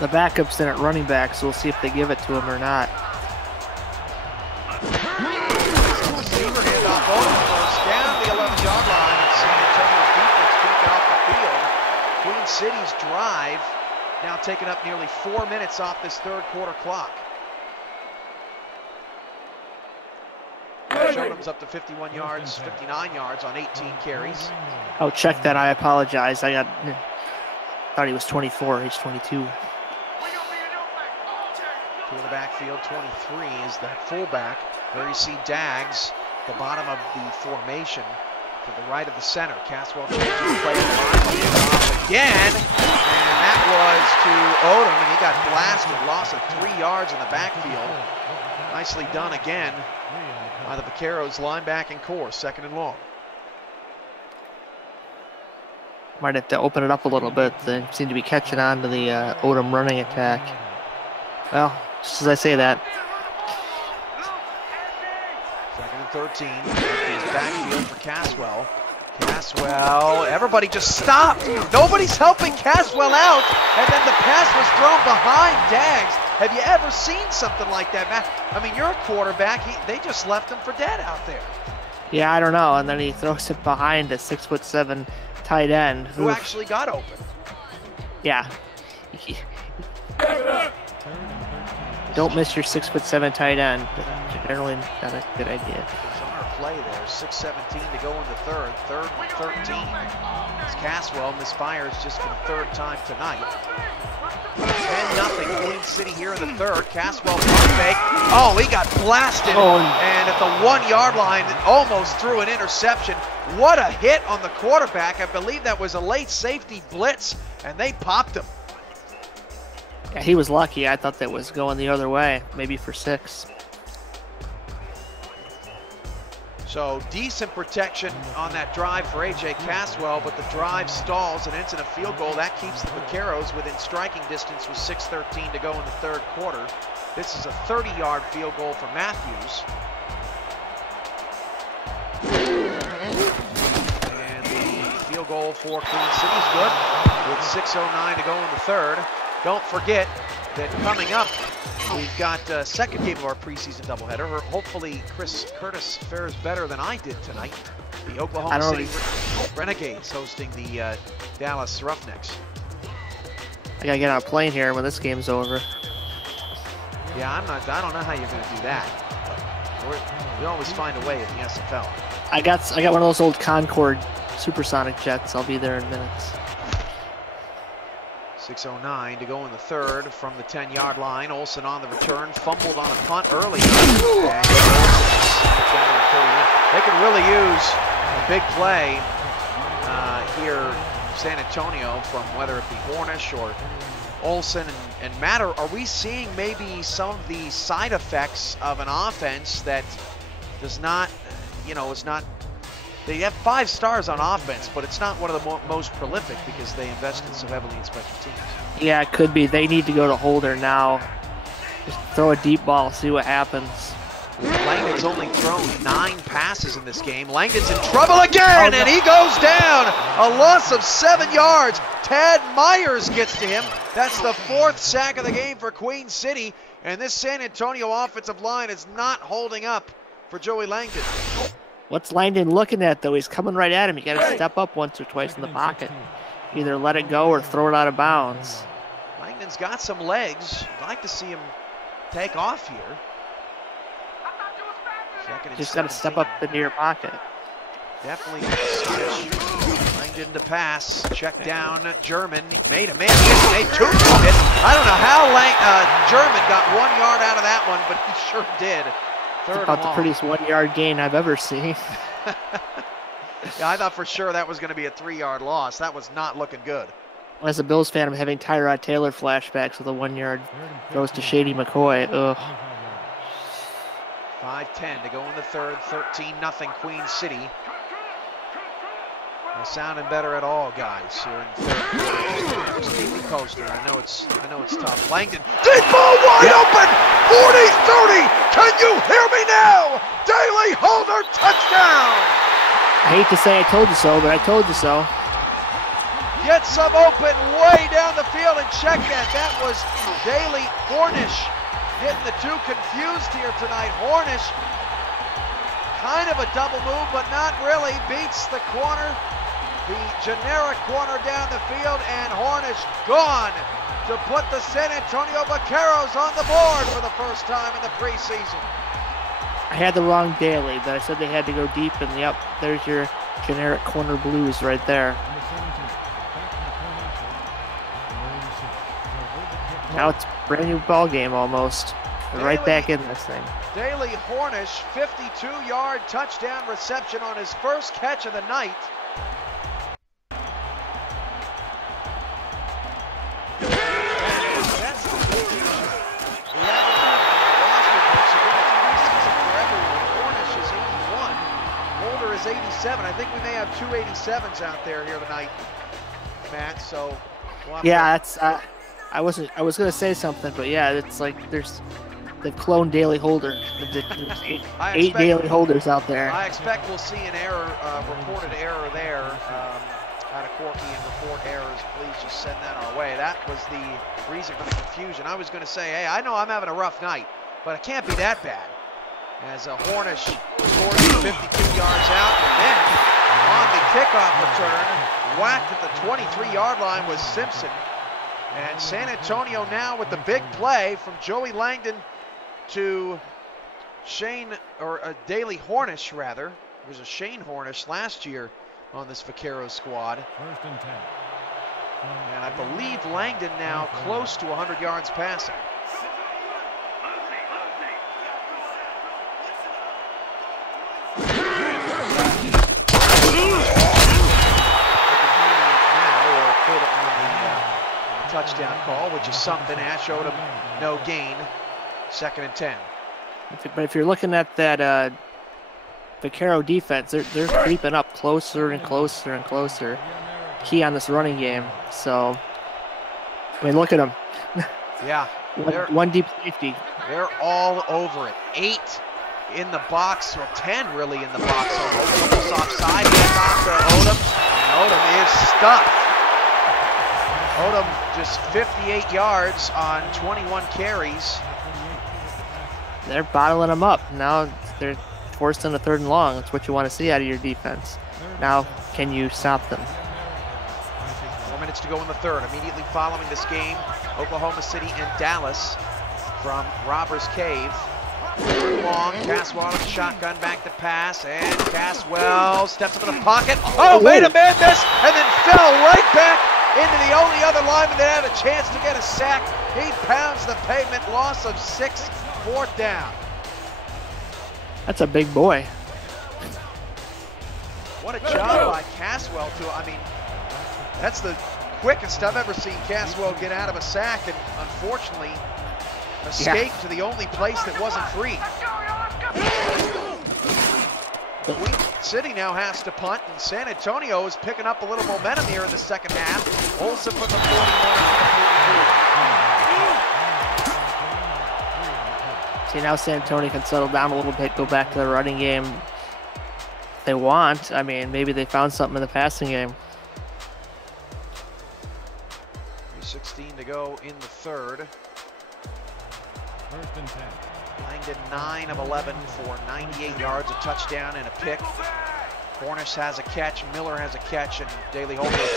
The backup's in at running back, so we'll see if they give it to him or not. Receiver handoff, Odom first down the 11-yard line, and San Antonio's defense can't get off the field. Queen City's drive now taking up nearly 4 minutes off this 3rd quarter clock. Sherman's up to 51 yards, 59 yards on 18 carries. Oh, check that. I apologize. Thought he was 24. He's 22. Two in the backfield, 23 is the fullback. There you see Daggs, the bottom of the formation, to the right of the center. Caswell changes the play again, and that was to Odom, and he got blasted, loss of 3 yards in the backfield. Nicely done again by the Vaqueros linebacking core, 2nd and long. Might have to open it up a little bit. They seem to be catching on to the Odom running attack. Well, just as I say that. 2nd and 13. He's backfield for Caswell. Caswell, everybody just stopped. Nobody's helping Caswell out, and then the pass was thrown behind Daggs. Have you ever seen something like that, Matt? I mean, you're a quarterback. They just left him for dead out there. Yeah, I don't know. And then he throws it behind a 6'7" tight end who actually got open. Yeah. Don't miss your 6'7" tight end. Generally not a good idea. Play there, 6:17 to go in the third. 3rd and 13. As Caswell misfires just for the 3rd time tonight. 10-0 Queen City here in the 3rd. Caswell fake. Oh, he got blasted. And at the 1-yard line, almost threw an interception. What a hit on the quarterback. I believe that was a late safety blitz, and they popped him. Yeah, he was lucky. I thought that was going the other way, maybe for 6. So decent protection on that drive for A.J. Caswell, but the drive stalls and ends in a field goal. That keeps the Vaqueros within striking distance with 6:13 to go in the 3rd quarter. This is a 30-yard field goal for Matthews. And the field goal for Queen City is good with 6:09 to go in the 3rd. Don't forget that coming up, we've got a 2nd game of our preseason doubleheader. Hopefully, Chris Curtis fares better than I did tonight. The Oklahoma City Renegades hosting the Dallas Roughnecks. I gotta get on a plane here when this game's over. Yeah, I don't know how you're gonna do that. But we always find a way in the SFL. I got one of those old Concorde supersonic jets. I'll be there in minutes. 6:09 to go in the 3rd from the 10-yard line. Olsen on the return, fumbled on a punt early. And they could really use a big play here, San Antonio, from whether it be Hornish or Olsen and Matt. Are we seeing maybe some of the side effects of an offense that does not, is not. They have 5 stars on offense, but it's not one of the most prolific because they invested so heavily in special teams. Yeah, it could be. They need to go to Holder now. Just throw a deep ball, see what happens. Langdon's only thrown 9 passes in this game. Langdon's in trouble again, and he goes down. A loss of 7 yards. Tad Myers gets to him. That's the 4th sack of the game for Queen City, and this San Antonio offensive line is not holding up for Joey Langdon. What's Langdon looking at, though? He's coming right at him. You got to step up once or twice in the pocket. Either let it go or throw it out of bounds. Langdon's got some legs. I'd like to see him take off here. Just got to step up into your pocket. Definitely skittish. Langdon to pass. Check down German. He made a man. Made 2 from it. I don't know how German got 1 yard out of that one, but he sure did. It's about the prettiest 1-yard gain I've ever seen. Yeah, I thought for sure that was going to be a 3-yard loss. That was not looking good. As a Bills fan, I'm having Tyrod Taylor flashbacks with a 1-yard throws to Shady McCoy. Ugh. 5:10 to go in the 3rd. 13-0 Queen City. Not sounding better at all, guys, here in the 3rd quarter. Just keep me posted. I know it's tough. Langdon, deep ball wide open. 40-30. Can you hear me now? Daly Holder touchdown. I hate to say I told you so, but I told you so. Gets some open way down the field, and check that. That was Daly Hornish getting the 2 confused here tonight. Hornish, kind of a double move, but not really. Beats the corner, the generic corner down the field, and Hornish gone to put the San Antonio Vaqueros on the board for the first time in the preseason. I had the wrong Daly, but I said they had to go deep, and yep, there's your generic corner blues right there. Now it's a brand new ball game almost. They're right back in this thing. Daly Hornish, 52-yard touchdown reception on his first catch of the night. That's the confusion. We have it on the roster books. Again, it's preseason for everyone. Hornish is 81. Holder is 87. I think we may have two 87s out there here tonight, Matt. So we'll yeah, that's. I was gonna say something, but yeah, it's like they've cloned Daly Holder. There's eight Daly Holders out there. I expect we'll see an error, reported error there. Out of Corky and report errors, please just send that our way. That was the reason for the confusion. I was going to say, hey, I know I'm having a rough night, but it can't be that bad. As Hornish scores 52 yards out, and then on the kickoff return, whacked at the 23-yard line was Simpson. And San Antonio now with the big play from Joey Langdon to Daly Hornish, rather. It was a Shane Hornish last year on this Vaquero squad. First and 10. And I believe Langdon now close to 100 yards passing. Touchdown call, which is something. Ash Odom, no gain. 2nd and 10. But if you're looking at that Vaquero defense, they're creeping up closer and closer and closer. Key on this running game. So, I mean, look at them. Yeah. One deep safety. They're all over it. 8 in the box, or 10 really in the box. So Odom offside. Hands off to Odom. And Odom is stuffed. Odom just 58 yards on 21 carries. They're bottling them up. Now they're forced into 3rd and long. That's what you want to see out of your defense. Now, can you stop them? 4 minutes to go in the 3rd. Immediately following this game, Oklahoma City and Dallas from Robbers Cave. Long, Caswell with the shotgun, back to pass, and Caswell steps into the pocket. Oh, made a man miss, and then fell right back into the only other lineman that had a chance to get a sack. He pounds the pavement, loss of 6, 4th down. That's a big boy. What a job by Caswell I mean, that's the quickest I've ever seen Caswell get out of a sack, and unfortunately escaped to the only place that wasn't free. Queen City now has to punt, and San Antonio is picking up a little momentum here in the 2nd half. Olsen from the 41 to the 42. See, now San Antonio can settle down a little bit, go back to the running game if they want. I mean, maybe they found something in the passing game. 3:16 to go in the 3rd. First and 10. Langdon 9 of 11 for 98 yards, a touchdown and a pick. Hornish has a catch, Miller has a catch, and Daly Holder is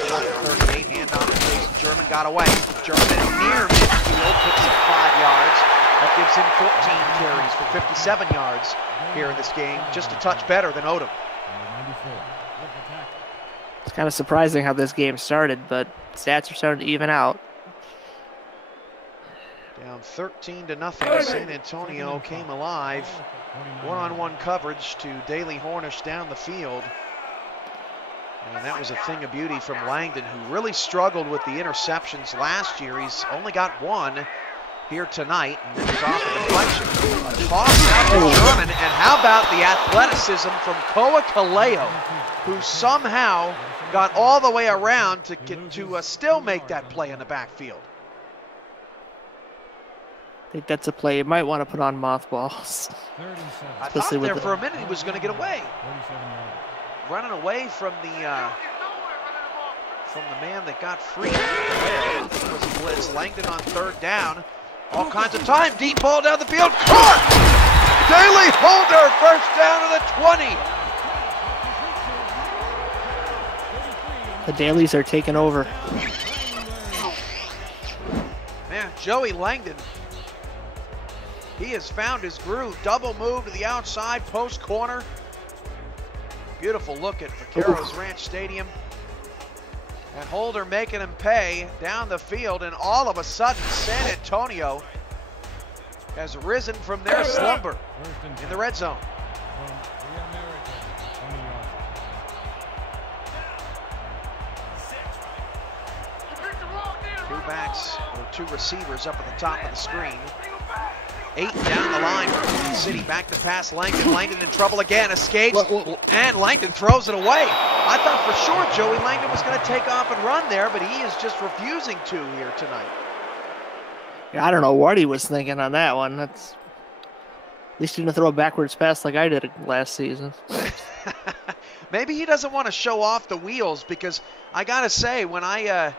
38. Handoff to Jason German, got away. German is near midfield, picks up 5 yards. That gives him 14 carries for 57 yards here in this game, just a touch better than Odom. It's kind of surprising how this game started, but stats are starting to even out. Down 13-0, San Antonio came alive. One-on-one coverage to Daly Hornish down the field. And that was a thing of beauty from Langdon, who really struggled with the interceptions last year. He's only got 1 here tonight, and it was off a deflection. A toss out to German, and how about the athleticism from Koa Kaleo, who somehow got all the way around to still make that play in the backfield. I think that's a play you might want to put on mothballs. I thought there for a minute he was going to get away. Running away from the man that got free. It was a blitz. Langdon on 3rd down. All kinds of time. Deep ball down the field. Caught! Daly Holder, first down to the 20. The Dailies are taking over. Man, Joey Langdon He has found his groove. Double move to the outside, post corner. Beautiful look at Vaqueros Ranch Stadium. And Holder making him pay down the field, and all of a sudden San Antonio has risen from their slumber in the red zone. Two backs, or two receivers up at the top of the screen. 8 down the line for Queen City. Back to pass Langdon. Langdon in trouble again. Escapes. And Langdon throws it away. I thought for sure Joey Langdon was going to take off and run there, but he is just refusing to here tonight. Yeah, I don't know what he was thinking on that one. That's at least he didn't throw a backwards pass like I did last season. Maybe he doesn't want to show off the wheels, because I gotta say, when I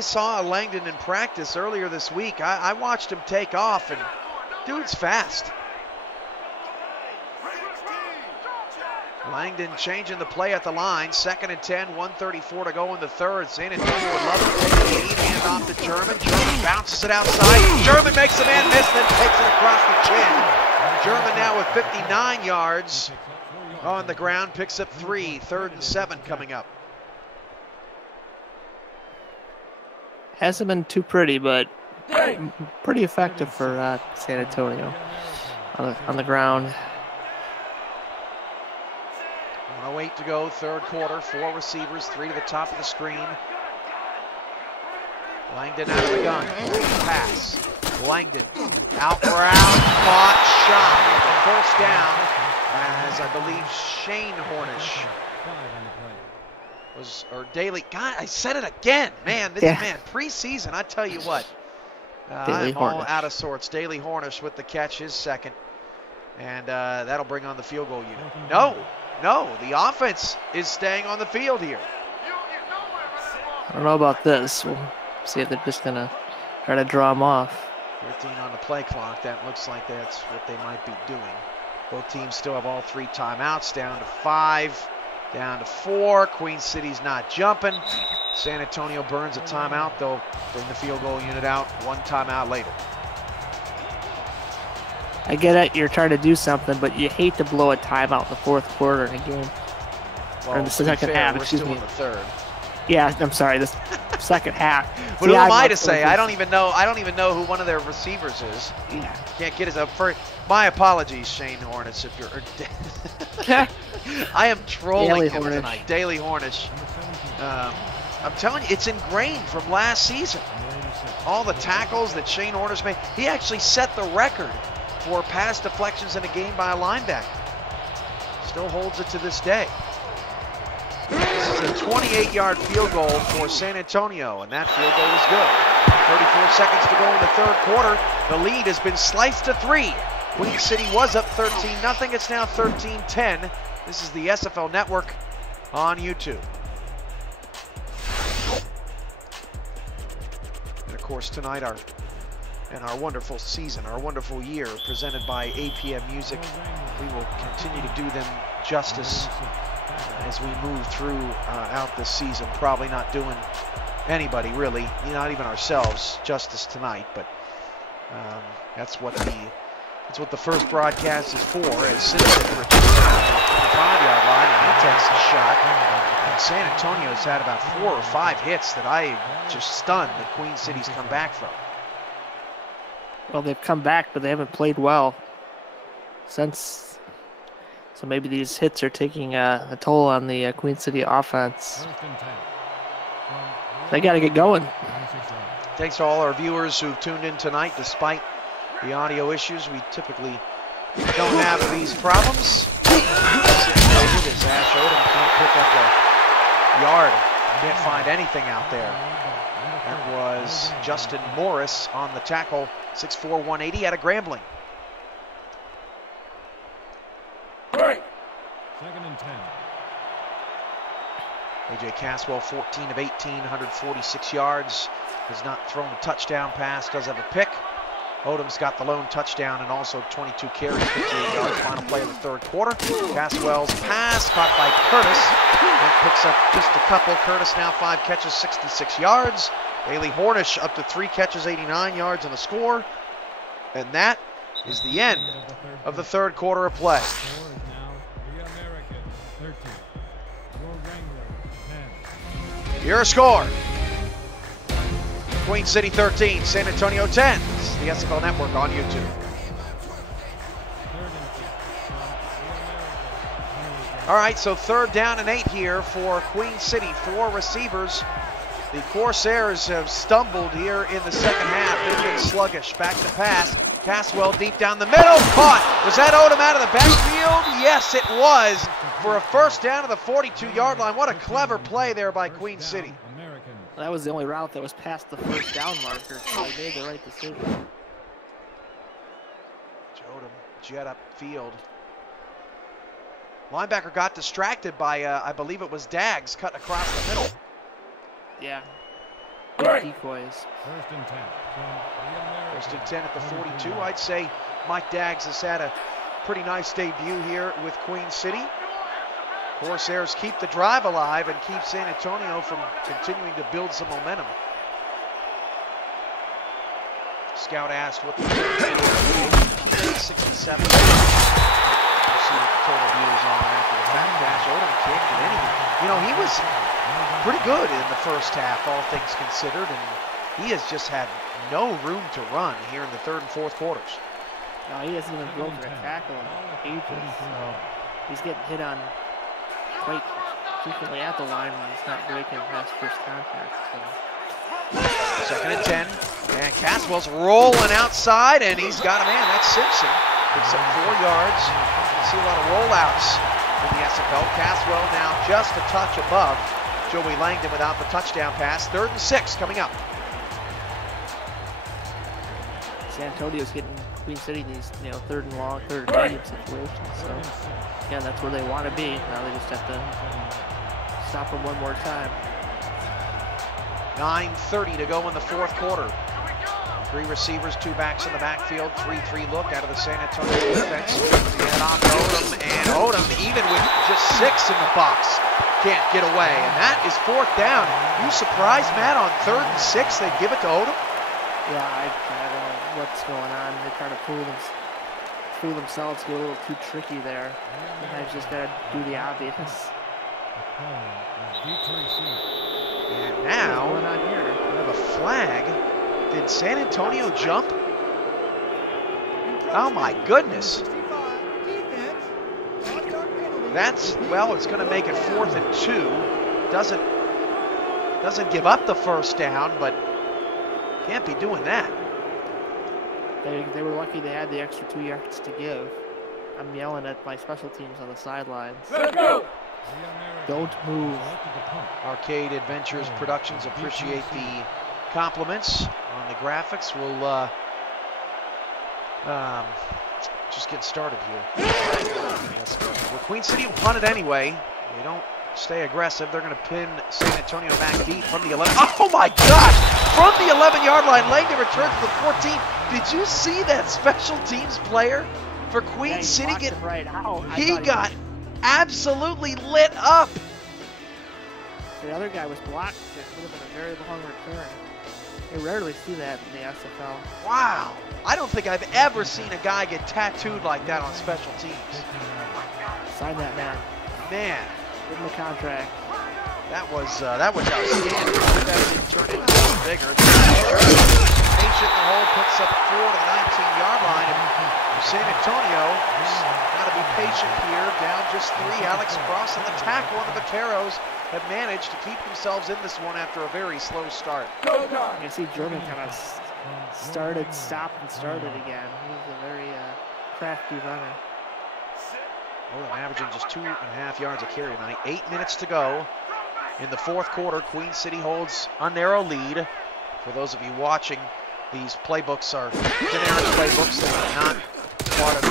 saw Langdon in practice earlier this week, I watched him take off, and dude's fast. Langdon changing the play at the line. 2nd and 10, 1:34 to go in the third. San Antonio would love to take the lead. Hand off to German. German bounces it outside. German makes a man miss, then takes it across the chin. German now with 59 yards on the ground, picks up 3. 3rd and 7 coming up. Hasn't been too pretty, but pretty effective for San Antonio on the ground. 1:08 to go, third quarter. 4 receivers, 3 to the top of the screen. Langdon out of the gun. Pass. Langdon out route, caught, shot. The first down, as I believe Shane Hornish was, or Daly. God, I said it again. Man, this man, preseason, I tell you what. I'm all out of sorts. Daly Hornish with the catch, his second. And that'll bring on the field goal unit. No, the offense is staying on the field here. I don't know about this. We'll see if they're just going to try to draw them off. 13 on the play clock. That looks like that's what they might be doing. Both teams still have all 3 timeouts. Down to 5, down to 4. Queen City's not jumping. San Antonio burns a timeout. They'll bring the field goal unit out 1 timeout later. I get it, you're trying to do something, but you hate to blow a timeout in the 4th quarter in a game. Well, or in the second half, excuse me. In the 3rd. Yeah, I'm sorry, the second half. But who am I to say? I don't even know who one of their receivers is. Yeah. Can't get his up for. My apologies, Shane Hornish, if you're. I am trolling him tonight. Daly Hornish. I'm telling you, it's ingrained from last season. All the tackles that Shane Hornish made. He actually set the record for pass deflections in a game by a linebacker. Still holds it to this day. This is a 28-yard field goal for San Antonio, and that field goal is good. 34 seconds to go in the 3rd quarter. The lead has been sliced to 3. Queen City was up 13-0. It's now 13-10. This is the SFL Network on YouTube. And of course, tonight our wonderful season, our wonderful year, presented by APM Music. We will continue to do them justice as we move through out this season. Probably not doing anybody really, not even ourselves, justice tonight. But that's what the first broadcast is for. As Simpson returns to the 25-yard line, and he takes a shot. And San Antonio's had about 4 or 5 hits that I just stunned that Queen City's come back from. Well, they've come back, but they haven't played well since. So maybe these hits are taking a toll on the Queen City offense. They got to get going. Thanks to all our viewers who've tuned in tonight, despite the audio issues. We typically don't have these problems. As Ash Odom can't pick up a yard. Can't find anything out there. That was Justin Morris on the tackle, 6'4", 180 out of Grambling. 2nd and 10. A.J. Caswell, 14 of 18, 146 yards. Has not thrown a touchdown pass, does have a pick. Odom's got the lone touchdown and also 22 carries, 58 yards. Final play of the 3rd quarter. Caswell's pass caught by Curtis. That picks up just a couple. Curtis now 5 catches, 66 yards. Daly Hornish up to 3 catches, 89 yards on the score. And that is the end of the third quarter of play. Score is now the Americans 13. Your Wranglers 10. Your score. Queen City 13, San Antonio 10. This is the SFL Network on YouTube. Third and 6 from the Americans. All right, so 3rd down and 8 here for Queen City. 4 receivers. The Corsairs have stumbled here in the second half. They've been sluggish. Back to pass. Caswell deep down the middle. Caught. Was that Odom out of the backfield? Yes, it was. For a first down to the 42-yard line. What a clever play there by Queen City. Americans. That was the only route that was past the first down marker, so they made the right decision. Odom, jet up field. Linebacker got distracted by, I believe it was Daggs, cut across the middle. Yeah. Good decoys. First and 10 from the Americans. First and 10 at the 42. I'd say Mike Daggs has had a pretty nice debut here with Queen City. Corsairs keep the drive alive and keep San Antonio from continuing to build some momentum. Scout asked what the PA 67. We'll see what the total view is on after the fact. Dash Odom can't get anything. You know, he was pretty good in the first half, all things considered, and he has just had no room to run here in the 3rd and 4th quarters. No, he hasn't even broken a tackle in ages. He's getting hit on quite frequently at the line when he's not breaking past first contact. So. 2nd and 10, and Caswell's rolling outside, and he's got a man. That's Simpson. Picks up 4 yards. You see a lot of rollouts in the SFL. Caswell now just a touch above Joey Langdon without the touchdown pass. 3rd and 6 coming up. San Antonio's getting Queen City these, 3rd and long, 3rd and medium situations. So, yeah, that's where they want to be. Now they just have to stop them one more time. 9:30 to go in the 4th quarter. 3 receivers, 2 backs in the backfield. 3-3 look out of the San Antonio defense. And off to Odom, and Odom, even with just 6 in the box, can't get away. And that is 4th down. You surprised, Matt, on 3rd and 6 they give it to Odom? Yeah, I don't know what's going on. They're trying to fool themselves, get a little too tricky there. Sometimes just got to do the obvious. And now, What's going on here? we have a flag. Did San Antonio jump? Oh my goodness. That's, well, it's going to make it 4th and 2. Doesn't give up the first down, but can't be doing that. They were lucky they had the extra 2 yards to give. I'm yelling at my special teams on the sidelines. Let's go! Don't move. Arcade Adventures Productions appreciate the compliments on the graphics. We'll just get started here. Yes, well, Queen City will punt it anyway. They don't stay aggressive. They're going to pin San Antonio back deep from the 11. Oh my gosh! From the 11-yard line, Langdon returns to the 14. Did you see that special teams player for Queen City get? Right out. He got absolutely lit up. The other guy was blocked. It would have been a very long return. You rarely see that in the SFL. Wow. I don't think I've ever seen a guy get tattooed like that on special teams. Sign that man. Man, Give him a contract. that was outstanding. That didn't turn into something bigger. Patient in the hole, puts up 4 to the 19-yard line. And San Antonio got to be patient here. Down just 3. Alex Cross on the tackle, and the Vaqueros have managed to keep themselves in this one after a very slow start. You can see German kind of stopped and started again. He was a very crafty runner. Odom averaging just 2.5 yards a carry tonight. 8 minutes to go in the 4th quarter. Queen City holds a narrow lead. For those of you watching, these playbooks are generic playbooks that are not part of the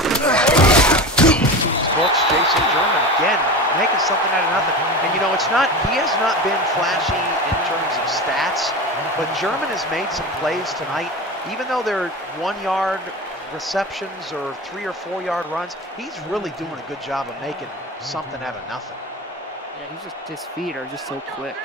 team's books. Jason German again making something out of nothing. And you know, he has not been flashy in terms of stats, but German has made some plays tonight. Even though they're 1-yard receptions or 3 or 4 yard runs, he's really doing a good job of making something out of nothing. Yeah, his feet are just so quick.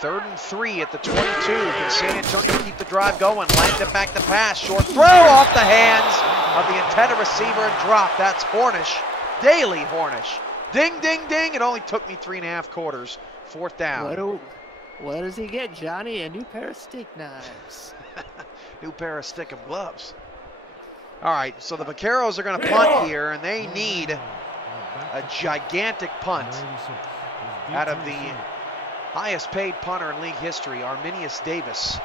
3rd and 3 at the 22. Can San Antonio keep the drive going? Land it back to pass. Short throw off the hands of the intended receiver and drop. That's Hornish. Daily Hornish. Ding, ding, ding. It only took me 3.5 quarters. 4th down. What does he get, Johnny? A new pair of steak knives. New pair of stick of gloves. All right, so the Vaqueros are going to punt here, and they need a gigantic punt out of the highest paid punter in league history, Arminius Davis.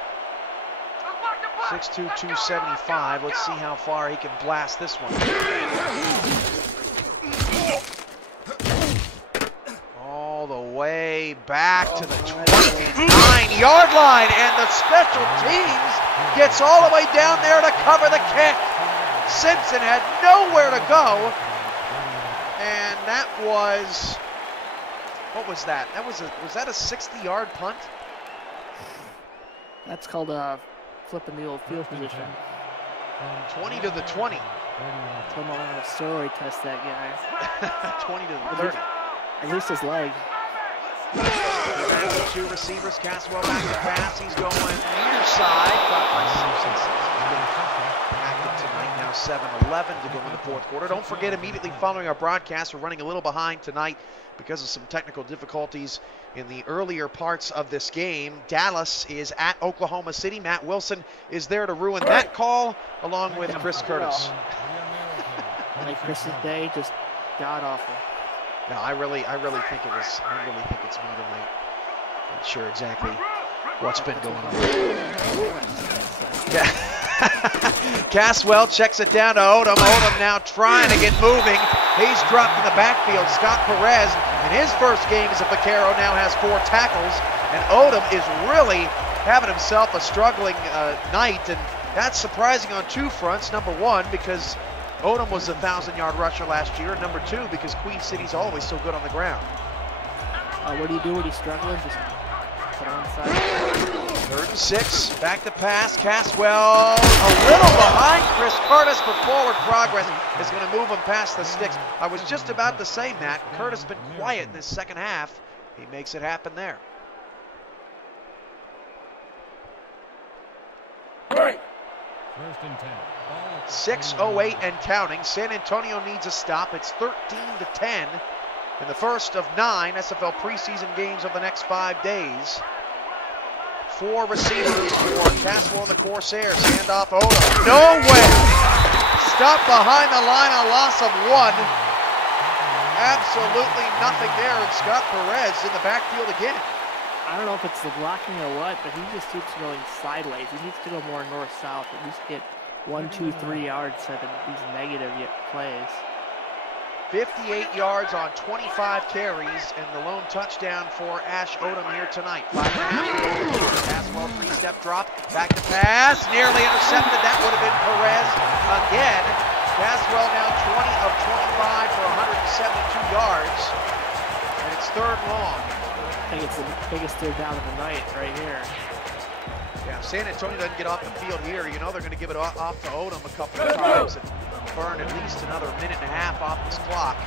6'2", 275. Let's see how far he can blast this one. All the way back to the 29-yard line, and the special teams gets all the way down there to cover the kick. Simpson had nowhere to go, and that was, what was that? Was that a 60-yard punt? That's called flipping the old field position. 20 to the 20. Come on, a steroid test that guy. 20 to the 30. At least his leg. Back to 2 receivers. Caswell back to pass. He's going near side. Caught by Simpson. Active tonight, now 7-11 to go in the 4th quarter. Don't forget, immediately following our broadcast, we're running a little behind tonight because of some technical difficulties in the earlier parts of this game. Dallas is at Oklahoma City. Matt Willson is there to ruin that call, along with Chris Curtis. Like Chris's day, just god-awful. No, I really think it's me tonight. Not sure exactly what's been going on. Yeah. Caswell checks it down to Odom. Odom now trying to get moving. He's dropped in the backfield. Scott Perez, in his first game as a Vaquero, now has 4 tackles. And Odom is really having himself a struggling night. And that's surprising on 2 fronts. Number 1, because Odom was a 1,000-yard rusher last year. And number 2, because Queen City's always so good on the ground. What do you do when he's struggling? Just put on the side. 3rd and 6, back to pass. Caswell a little behind Chris Curtis, but forward progress is going to move him past the sticks. I was just about to say, Matt, Curtis been quiet in this second half. He makes it happen there. 1st and 10. 6:08 and counting. San Antonio needs a stop. It's 13-10 in the first of 9 SFL preseason games of the next 5 days. 4 receivers for Caswell and the Corsairs. Handoff Odom. No way! Stop behind the line, a loss of 1. Absolutely nothing there, and Scott Perez in the backfield again. I don't know if it's the blocking or what, but he just keeps going sideways. He needs to go more north-south, at least get 1, 2, 3 yards instead of these negative plays. 58 yards on 25 carries, and the lone touchdown for Ash Odom here tonight. 5.5. Caswell 3-step drop, back to pass, nearly intercepted. That would have been Perez again. Caswell now 20 of 25 for 172 yards, and it's 3rd and long. I think it's the biggest third down of the night right here. Yeah, if San Antonio doesn't get off the field here, you know they're going to give it off to Odom a couple of times and burn at least another 1.5 minutes off this clock.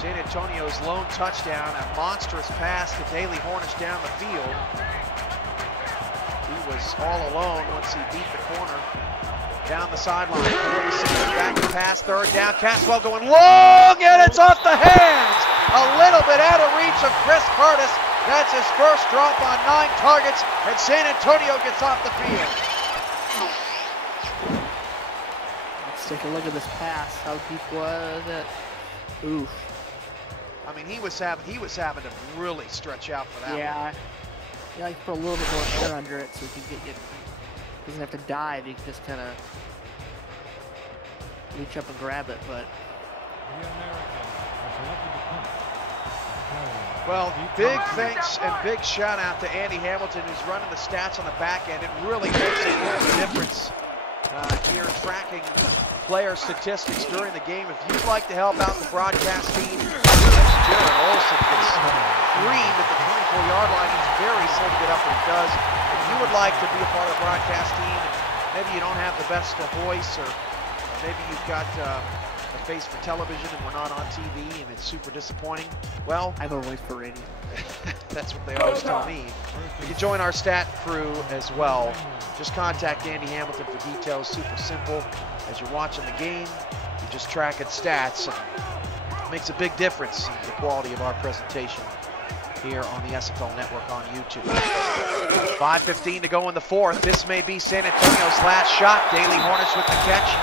San Antonio's lone touchdown, a monstrous pass to Daly Hornish down the field. He was all alone once he beat the corner down the sideline. 4 receivers back to pass, 3rd down. Caswell going long, and it's off the hands. A little bit out of reach of Chris Curtis. That's his first drop on 9 targets, and San Antonio gets off the field. Let's take a look at this pass. How deep was it? Oof. I mean, he was having to really stretch out for that one. Yeah, like put a little bit more air under it so he can get you. He doesn't have to dive. He can just kind of reach up and grab it. But well, big thanks and big shout out to Andy Hamilton, who's running the stats on the back end. It really makes a world of difference here tracking player statistics during the game. If you'd like to help out the broadcast team, Jared Olson gets screamed at the 24-yard line. He's very slow to get up when he does. If you would like to be a part of the broadcast team, maybe you don't have the best voice, or maybe you've got a face for television and we're not on TV and it's super disappointing. Well, I have a voice for radio. that's what they always tell me. You can join our stat crew as well. Just contact Andy Hamilton for details. Super simple. As you're watching the game, you just track its stats. And it makes a big difference in the quality of our presentation here on the SFL Network on YouTube. 5:15 to go in the fourth. This may be San Antonio's last shot. Daly Hornish with the catch.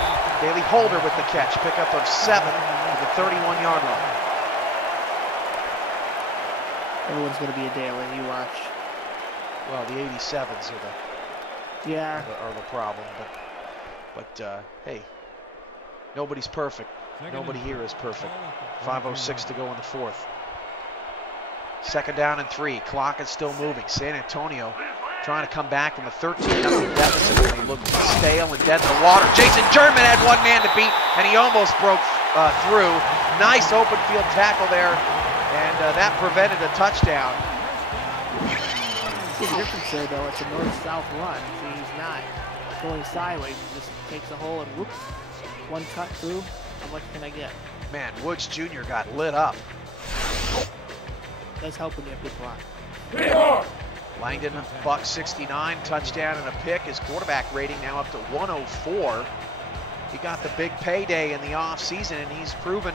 Daly Holder with the catch. Pickup of 7 to the 31-yard line. Everyone's going to be a Daly. You watch. Well, the 87s are the problem, but hey, nobody's perfect. Nobody here is perfect. 5:06 to go in the fourth. Second down and 3. Clock is still moving. San Antonio trying to come back from a 13-0 deficit when they looked stale and dead in the water. Jason German had one man to beat, and he almost broke through. Nice open field tackle there, and that prevented a touchdown. See the difference there, though. It's a north-south run. See, he's not going sideways. He just takes a hole and whoops, one cut through. How much can I get? Man, Woods Jr. got lit up. Does help when you have good block. Langdon, $169, touchdown and a pick. His quarterback rating now up to 104. He got the big payday in the offseason, and he's proven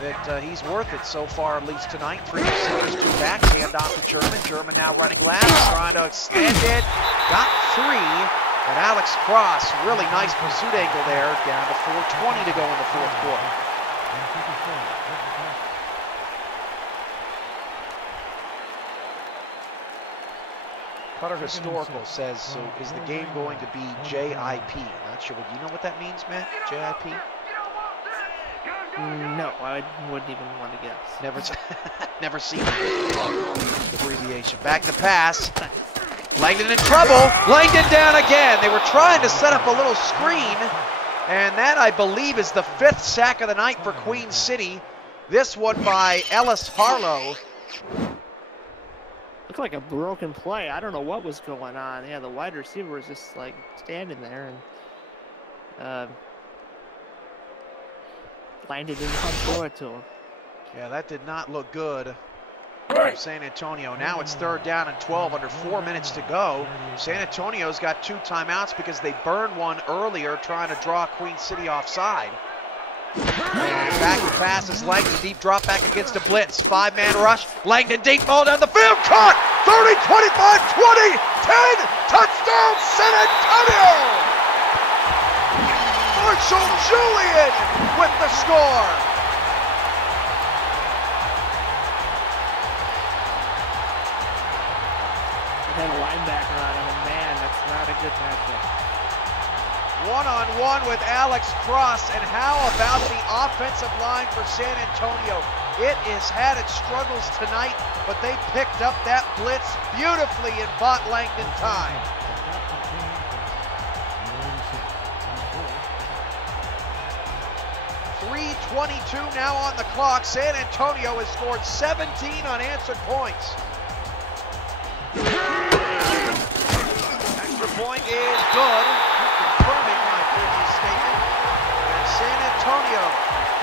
that he's worth it so far, at least tonight. 3 receivers, 2 backs, hand off to German. German now running left, trying to extend it. Got 3, and Alex Cross, really nice pursuit angle there, down to 4:20 to go in the fourth quarter. Cutter Historical says, so is the game going to be JIP? Not sure. Do you know what that means, Matt? JIP? No, I wouldn't even want to guess. Never seen that abbreviation. Back to pass. Langdon in trouble. Langdon down again. They were trying to set up a little screen, and that, I believe, is the 5th sack of the night for Queen City. This one by Ellis Harlow. Looked like a broken play. I don't know what was going on. Yeah, the wide receiver was just like standing there, and Langdon didn't come through it to him. Yeah, that did not look good for San Antonio. Now it's 3rd down and 12, under 4 minutes to go. San Antonio's got 2 timeouts because they burned one earlier trying to draw Queen City offside. And back to pass is Langdon, deep drop back against a blitz. 5-man rush. Langdon deep ball down the field. Caught! 30, 25, 20, 10. Touchdown, San Antonio! Marshall Julian with the score. He had a linebacker on him, and man, that's not a good matchup. One-on-one with Alex Cross, and how about the offensive line for San Antonio? It has had its struggles tonight, but they picked up that blitz beautifully and bought Langdon time. 3:22 now on the clock. San Antonio has scored 17 unanswered points. Extra point is good. Confirming my previous statement. And San Antonio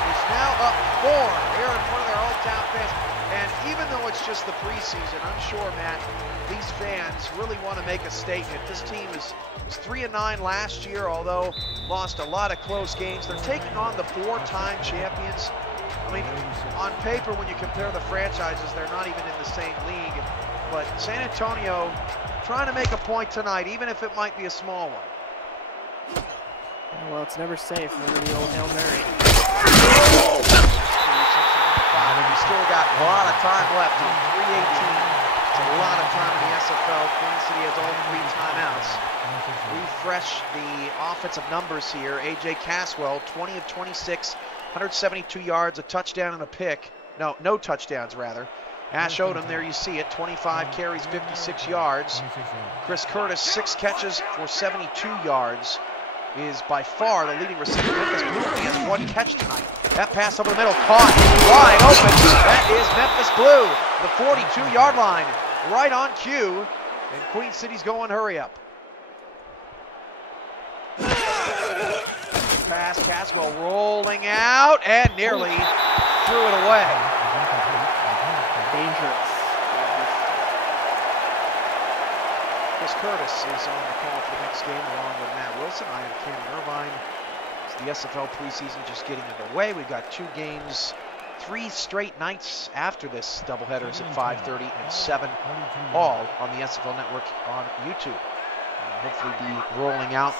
is now up 4 here in front of their hometown fans. And even though it's just the preseason, I'm sure, Matt, these fans really want to make a statement. This team was 3-9 last year, although lost a lot of close games. They're taking on the 4-time champions. I mean, on paper, when you compare the franchises, they're not even in the same league. But San Antonio trying to make a point tonight, even if it might be a small one. Yeah, well, it's never safe. Remember the old Hail Mary. We still got a lot of time left in 3:18. It's a lot of time in the SFL. Queen City has all 3 timeouts. Refresh the offensive numbers here. A.J. Caswell, 20 of 26, 172 yards, a touchdown and a pick. No touchdowns, rather. Ash Odom, there you see it, 25 carries, 56 yards. Chris Curtis, 6 catches for 72 yards. Is by far the leading receiver. Memphis Blue only has 1 catch tonight. That pass over the middle, caught, wide open. That is Memphis Blue, the 42-yard line, right on cue. And Queen City's going hurry up. pass. Caswell rolling out and nearly threw it away. Dangerous. Chris Curtis is on the call for the next game along with Matt Willson. I am Ken Irvine. It's the SFL preseason just getting underway. We've got 2 games, 3 straight nights after this. Doubleheaders at 5:30 and 7, all on the SFL network on YouTube. Hopefully be rolling out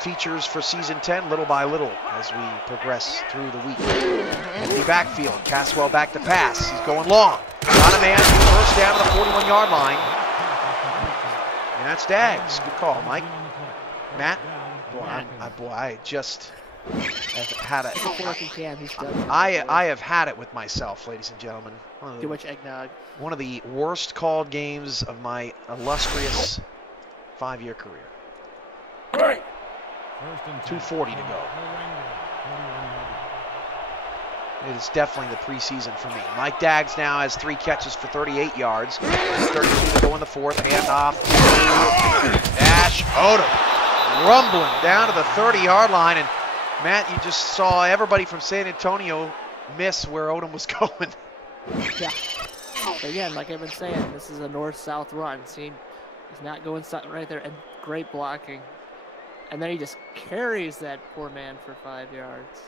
features for season 10 little by little as we progress through the week. Empty backfield. Caswell back to pass. He's going long. Got a man. First down to the 41-yard line. And that's Daggs. Good call, Mike. Matt? Boy, I just have had it. I have had it with myself, ladies and gentlemen. Too much eggnog. One of the worst called games of my illustrious 5-year career. 2:40 to go. It is definitely the preseason for me. Mike Daggs now has 3 catches for 38 yards. 32 to go in the 4th. Handoff. Dash. Odom rumbling down to the 30-yard line. And Matt, you just saw everybody from San Antonio miss where Odom was going. Yeah. Again, like I've been saying, this is a north-south run. See, he's not going right there, and great blocking. And then he just carries that poor man for 5 yards.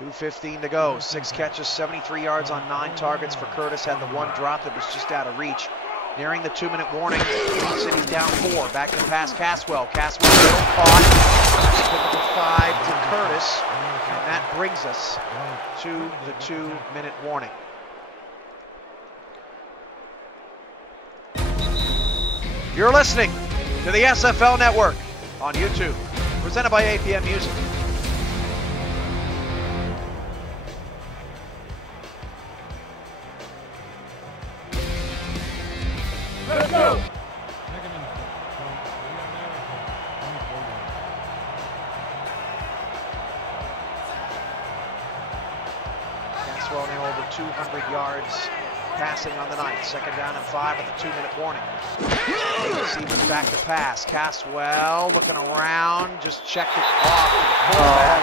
2:15 to go. 6 catches, 73 yards on 9 targets for Curtis. Had the 1 drop that was just out of reach. Nearing the 2-minute warning. Queen City's down 4. Back to pass Caswell. Caswell caught. Typical 5 to Curtis. And that brings us to the 2-minute warning. You're listening to the SFL Network on YouTube, presented by APM Music. Let's go! Caswell now over 200 yards passing on the night. 2nd down and 5 with a 2-minute warning. Receivers back to pass. Caswell looking around, just checked it off to the quarterback.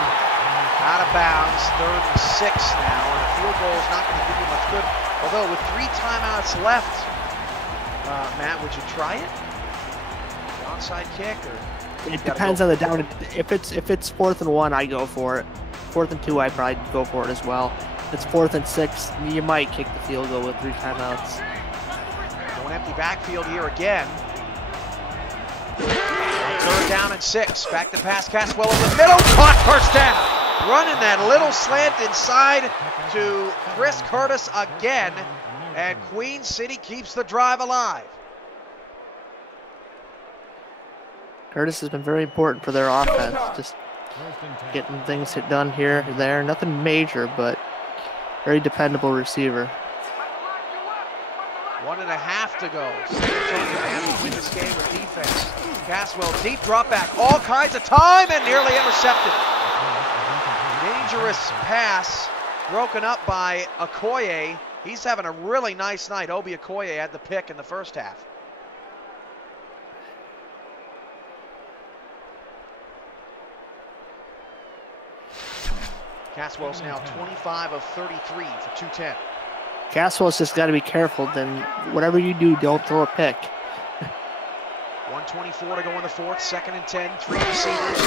Out of bounds, 3rd and 6 now, and a field goal is not going to give you much good. Although with 3 timeouts left, Matt, would you try it? The onside kick, or it depends on the down. If it's 4th and 1, I go for it. 4th and 2, I probably go for it as well. If it's 4th and 6, you might kick the field goal with 3 timeouts. Going empty backfield here again. 3rd down and 6. Back to pass. Caswell in the middle. Caught. First down. Running that little slant inside to Chris Curtis again. And Queen City keeps the drive alive. Curtis has been very important for their offense. Just getting things done here and there. Nothing major, but very dependable receiver. 1.5 to go. San Antonio has to win this game with defense. Caswell, deep drop back, all kinds of time, and nearly intercepted. Dangerous pass, broken up by Okoye. He's having a really nice night. Obi Okoye had the pick in the first half. Caswell's now 25 of 33 for 210. Caswell's just got to be careful. Then whatever you do, don't throw a pick. 1:24 to go in the 4th. 2nd and 10. 3 receivers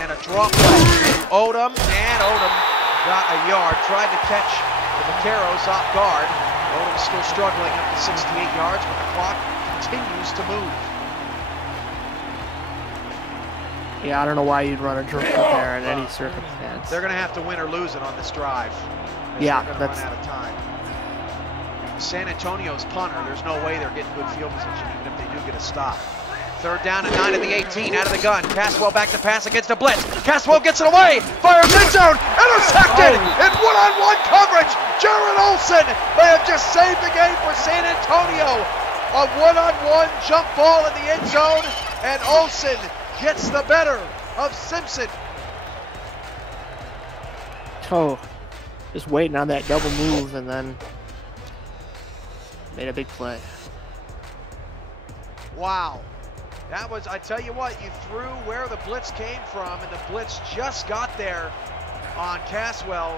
and a drop back. Odom, and Odom got a yard. Tried to catch the Vaqueros off guard. Odom's still struggling up to 68 yards, but the clock continues to move. Yeah, I don't know why you'd run a drill there in any circumstance. They're going to have to win or lose it on this drive. Yeah, they're going to run out of time. San Antonio's punter, there's no way they're getting good field position even if they do get a stop. 3rd down and 9 at the 18, out of the gun. Caswell back to pass against a blitz. Caswell gets it away, fires end zone, intercepted in one-on-one coverage. Jared Olson may have just saved the game for San Antonio. A one-on-one jump ball in the end zone, and Olson gets the better of Simpson. Oh, just waiting on that double move and then made a big play. Wow. That was, I tell you what, you threw where the blitz came from, and the blitz just got there on Caswell.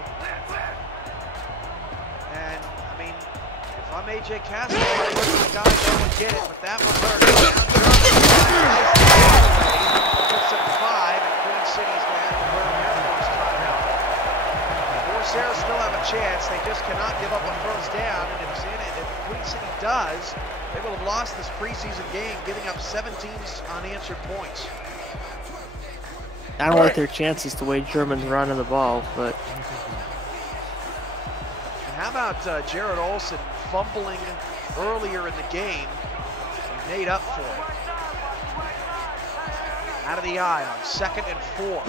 And, I mean, if I'm AJ Caswell, I let my guy go and get it, but that one hurt. Puts it at 5, and Queen City's going to have to burn their first timeout. Corsairs still have a chance. They just cannot give up a first down, and if Queen City does, they will have lost this preseason game, giving up 17 unanswered points. I don't like their chances the way German's running the ball, but... And how about Jared Olson fumbling earlier in the game? He made up for it. Out of the eye on 2nd and 4.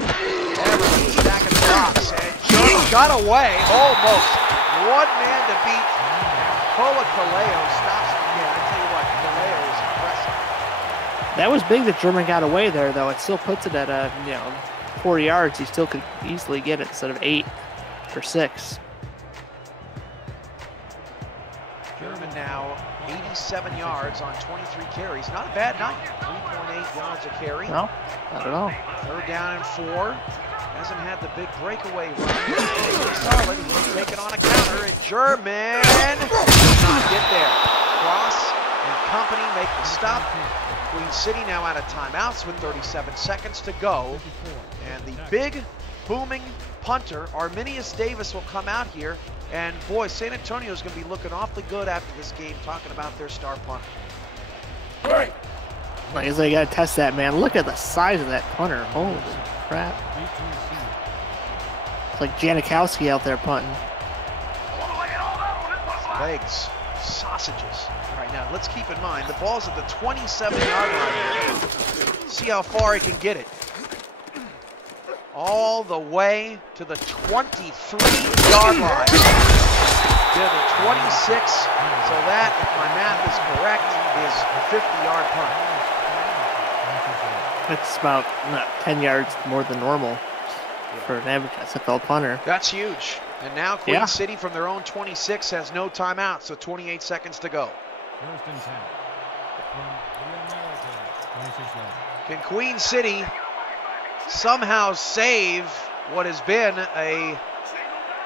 Evans back in the box, and Jones got away, almost. One man to beat. Koa Kaleo stops him again. I tell you what, Kaleo is impressive. That was big that German got away there, though. It still puts it at 4 yards. He still could easily get it instead of 8 or 6. German now 87 yards on 23 carries. Not a bad night. 3.8 yards a carry. No, not at all. 3rd down and 4. Hasn't had the big breakaway run. Solid. He's taken on a counter, and German does not get there. Cross and company make the stop. Queen City now out of timeouts with 37 seconds to go. And the big, booming punter, Arminius Davis, will come out here. And boy, San Antonio is going to be looking awfully good after this game, talking about their star punter. Like I said, you got to test that, man. Look at the size of that punter. Holy crap. It's like Janikowski out there punting. Legs, sausages. All right, now let's keep in mind, the ball's at the 27-yard line. See how far he can get it. All the way to the 23-yard line. To the 26. So that, if my math is correct, is a 50-yard punt. It's about 10 yards more than normal for an average SFL punter. That's huge. And now Queen City from their own 26 has no timeout, so 28 seconds to go. 1st and 10. From the American, 26 yards. Can Queen City somehow save what has been a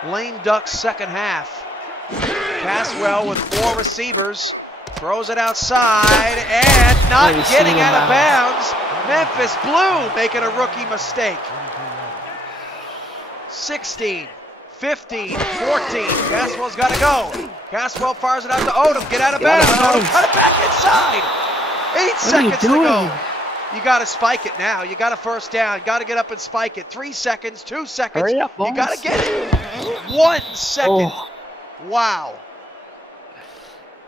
lame duck second half? Caswell with 4 receivers, throws it outside, and not getting out of bounds. Memphis Blue making a rookie mistake. 16, 15, 14. Caswell's got to go. Caswell fires it out to Odom. Get out of bounds. Odom cut it back inside. 8 seconds to go. You got to spike it now. You got a first down. Got to get up and spike it. 3 seconds, 2 seconds. Hurry up, you got to get it. 1 second. Oh. Wow.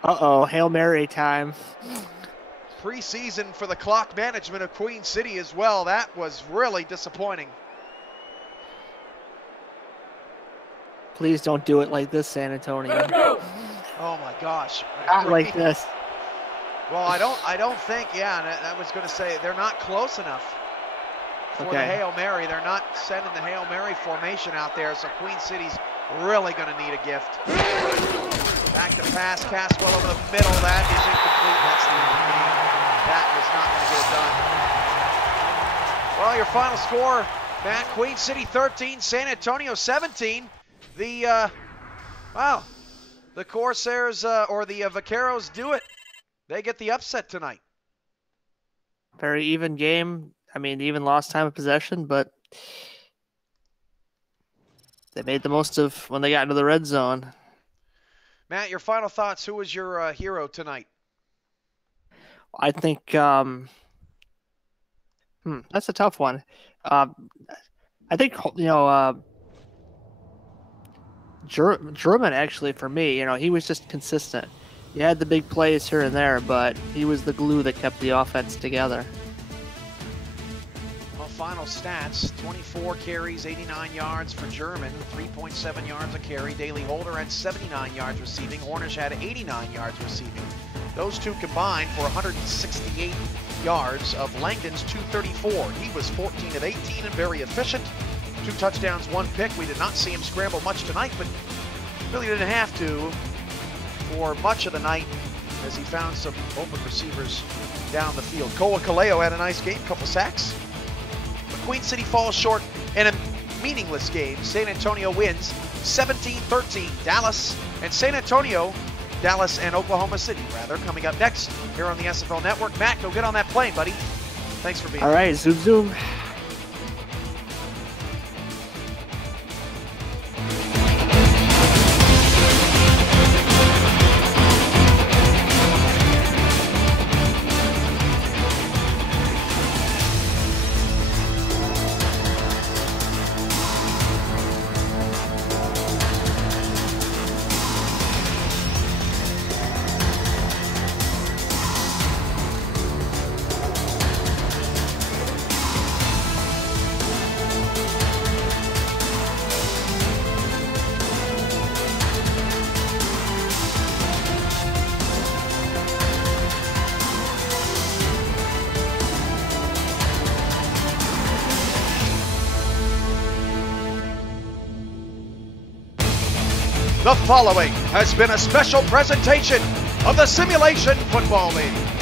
Uh-oh, Hail Mary time. Preseason for the clock management of Queen City as well. That was really disappointing. Please don't do it like this, San Antonio. Oh my gosh. Not like this. Well, I don't think, yeah, and I was going to say they're not close enough for the Hail Mary. They're not sending the Hail Mary formation out there, so Queen City's really going to need a gift. Back to pass, Caswell over the middle. That is incomplete. That's the end of the game. That was not going to get it done. Well, your final score, Matt, Queen City 13, San Antonio 17. The Corsairs or the Vaqueros do it. They get the upset tonight. Very even game. I mean, even lost time of possession, but they made the most of when they got into the red zone. Matt, your final thoughts. Who was your hero tonight? I think that's a tough one. I think German actually for me. He was just consistent. He had the big plays here and there, but he was the glue that kept the offense together. Well, final stats, 24 carries, 89 yards for German, 3.7 yards a carry. Daley Holder had 79 yards receiving. Hornish had 89 yards receiving. Those two combined for 168 yards of Langdon's 234. He was 14 of 18 and very efficient. 2 touchdowns, 1 pick. We did not see him scramble much tonight, but really didn't have to for much of the night as he found some open receivers down the field. Koa Kaleo had a nice game, couple sacks. But Queen City falls short in a meaningless game. San Antonio wins 17-13. Dallas and Oklahoma City, rather, coming up next here on the SFL Network. Matt, go get on that plane, buddy. Thanks for being here. All right, zoom, zoom. The following has been a special presentation of the Simulation Football League.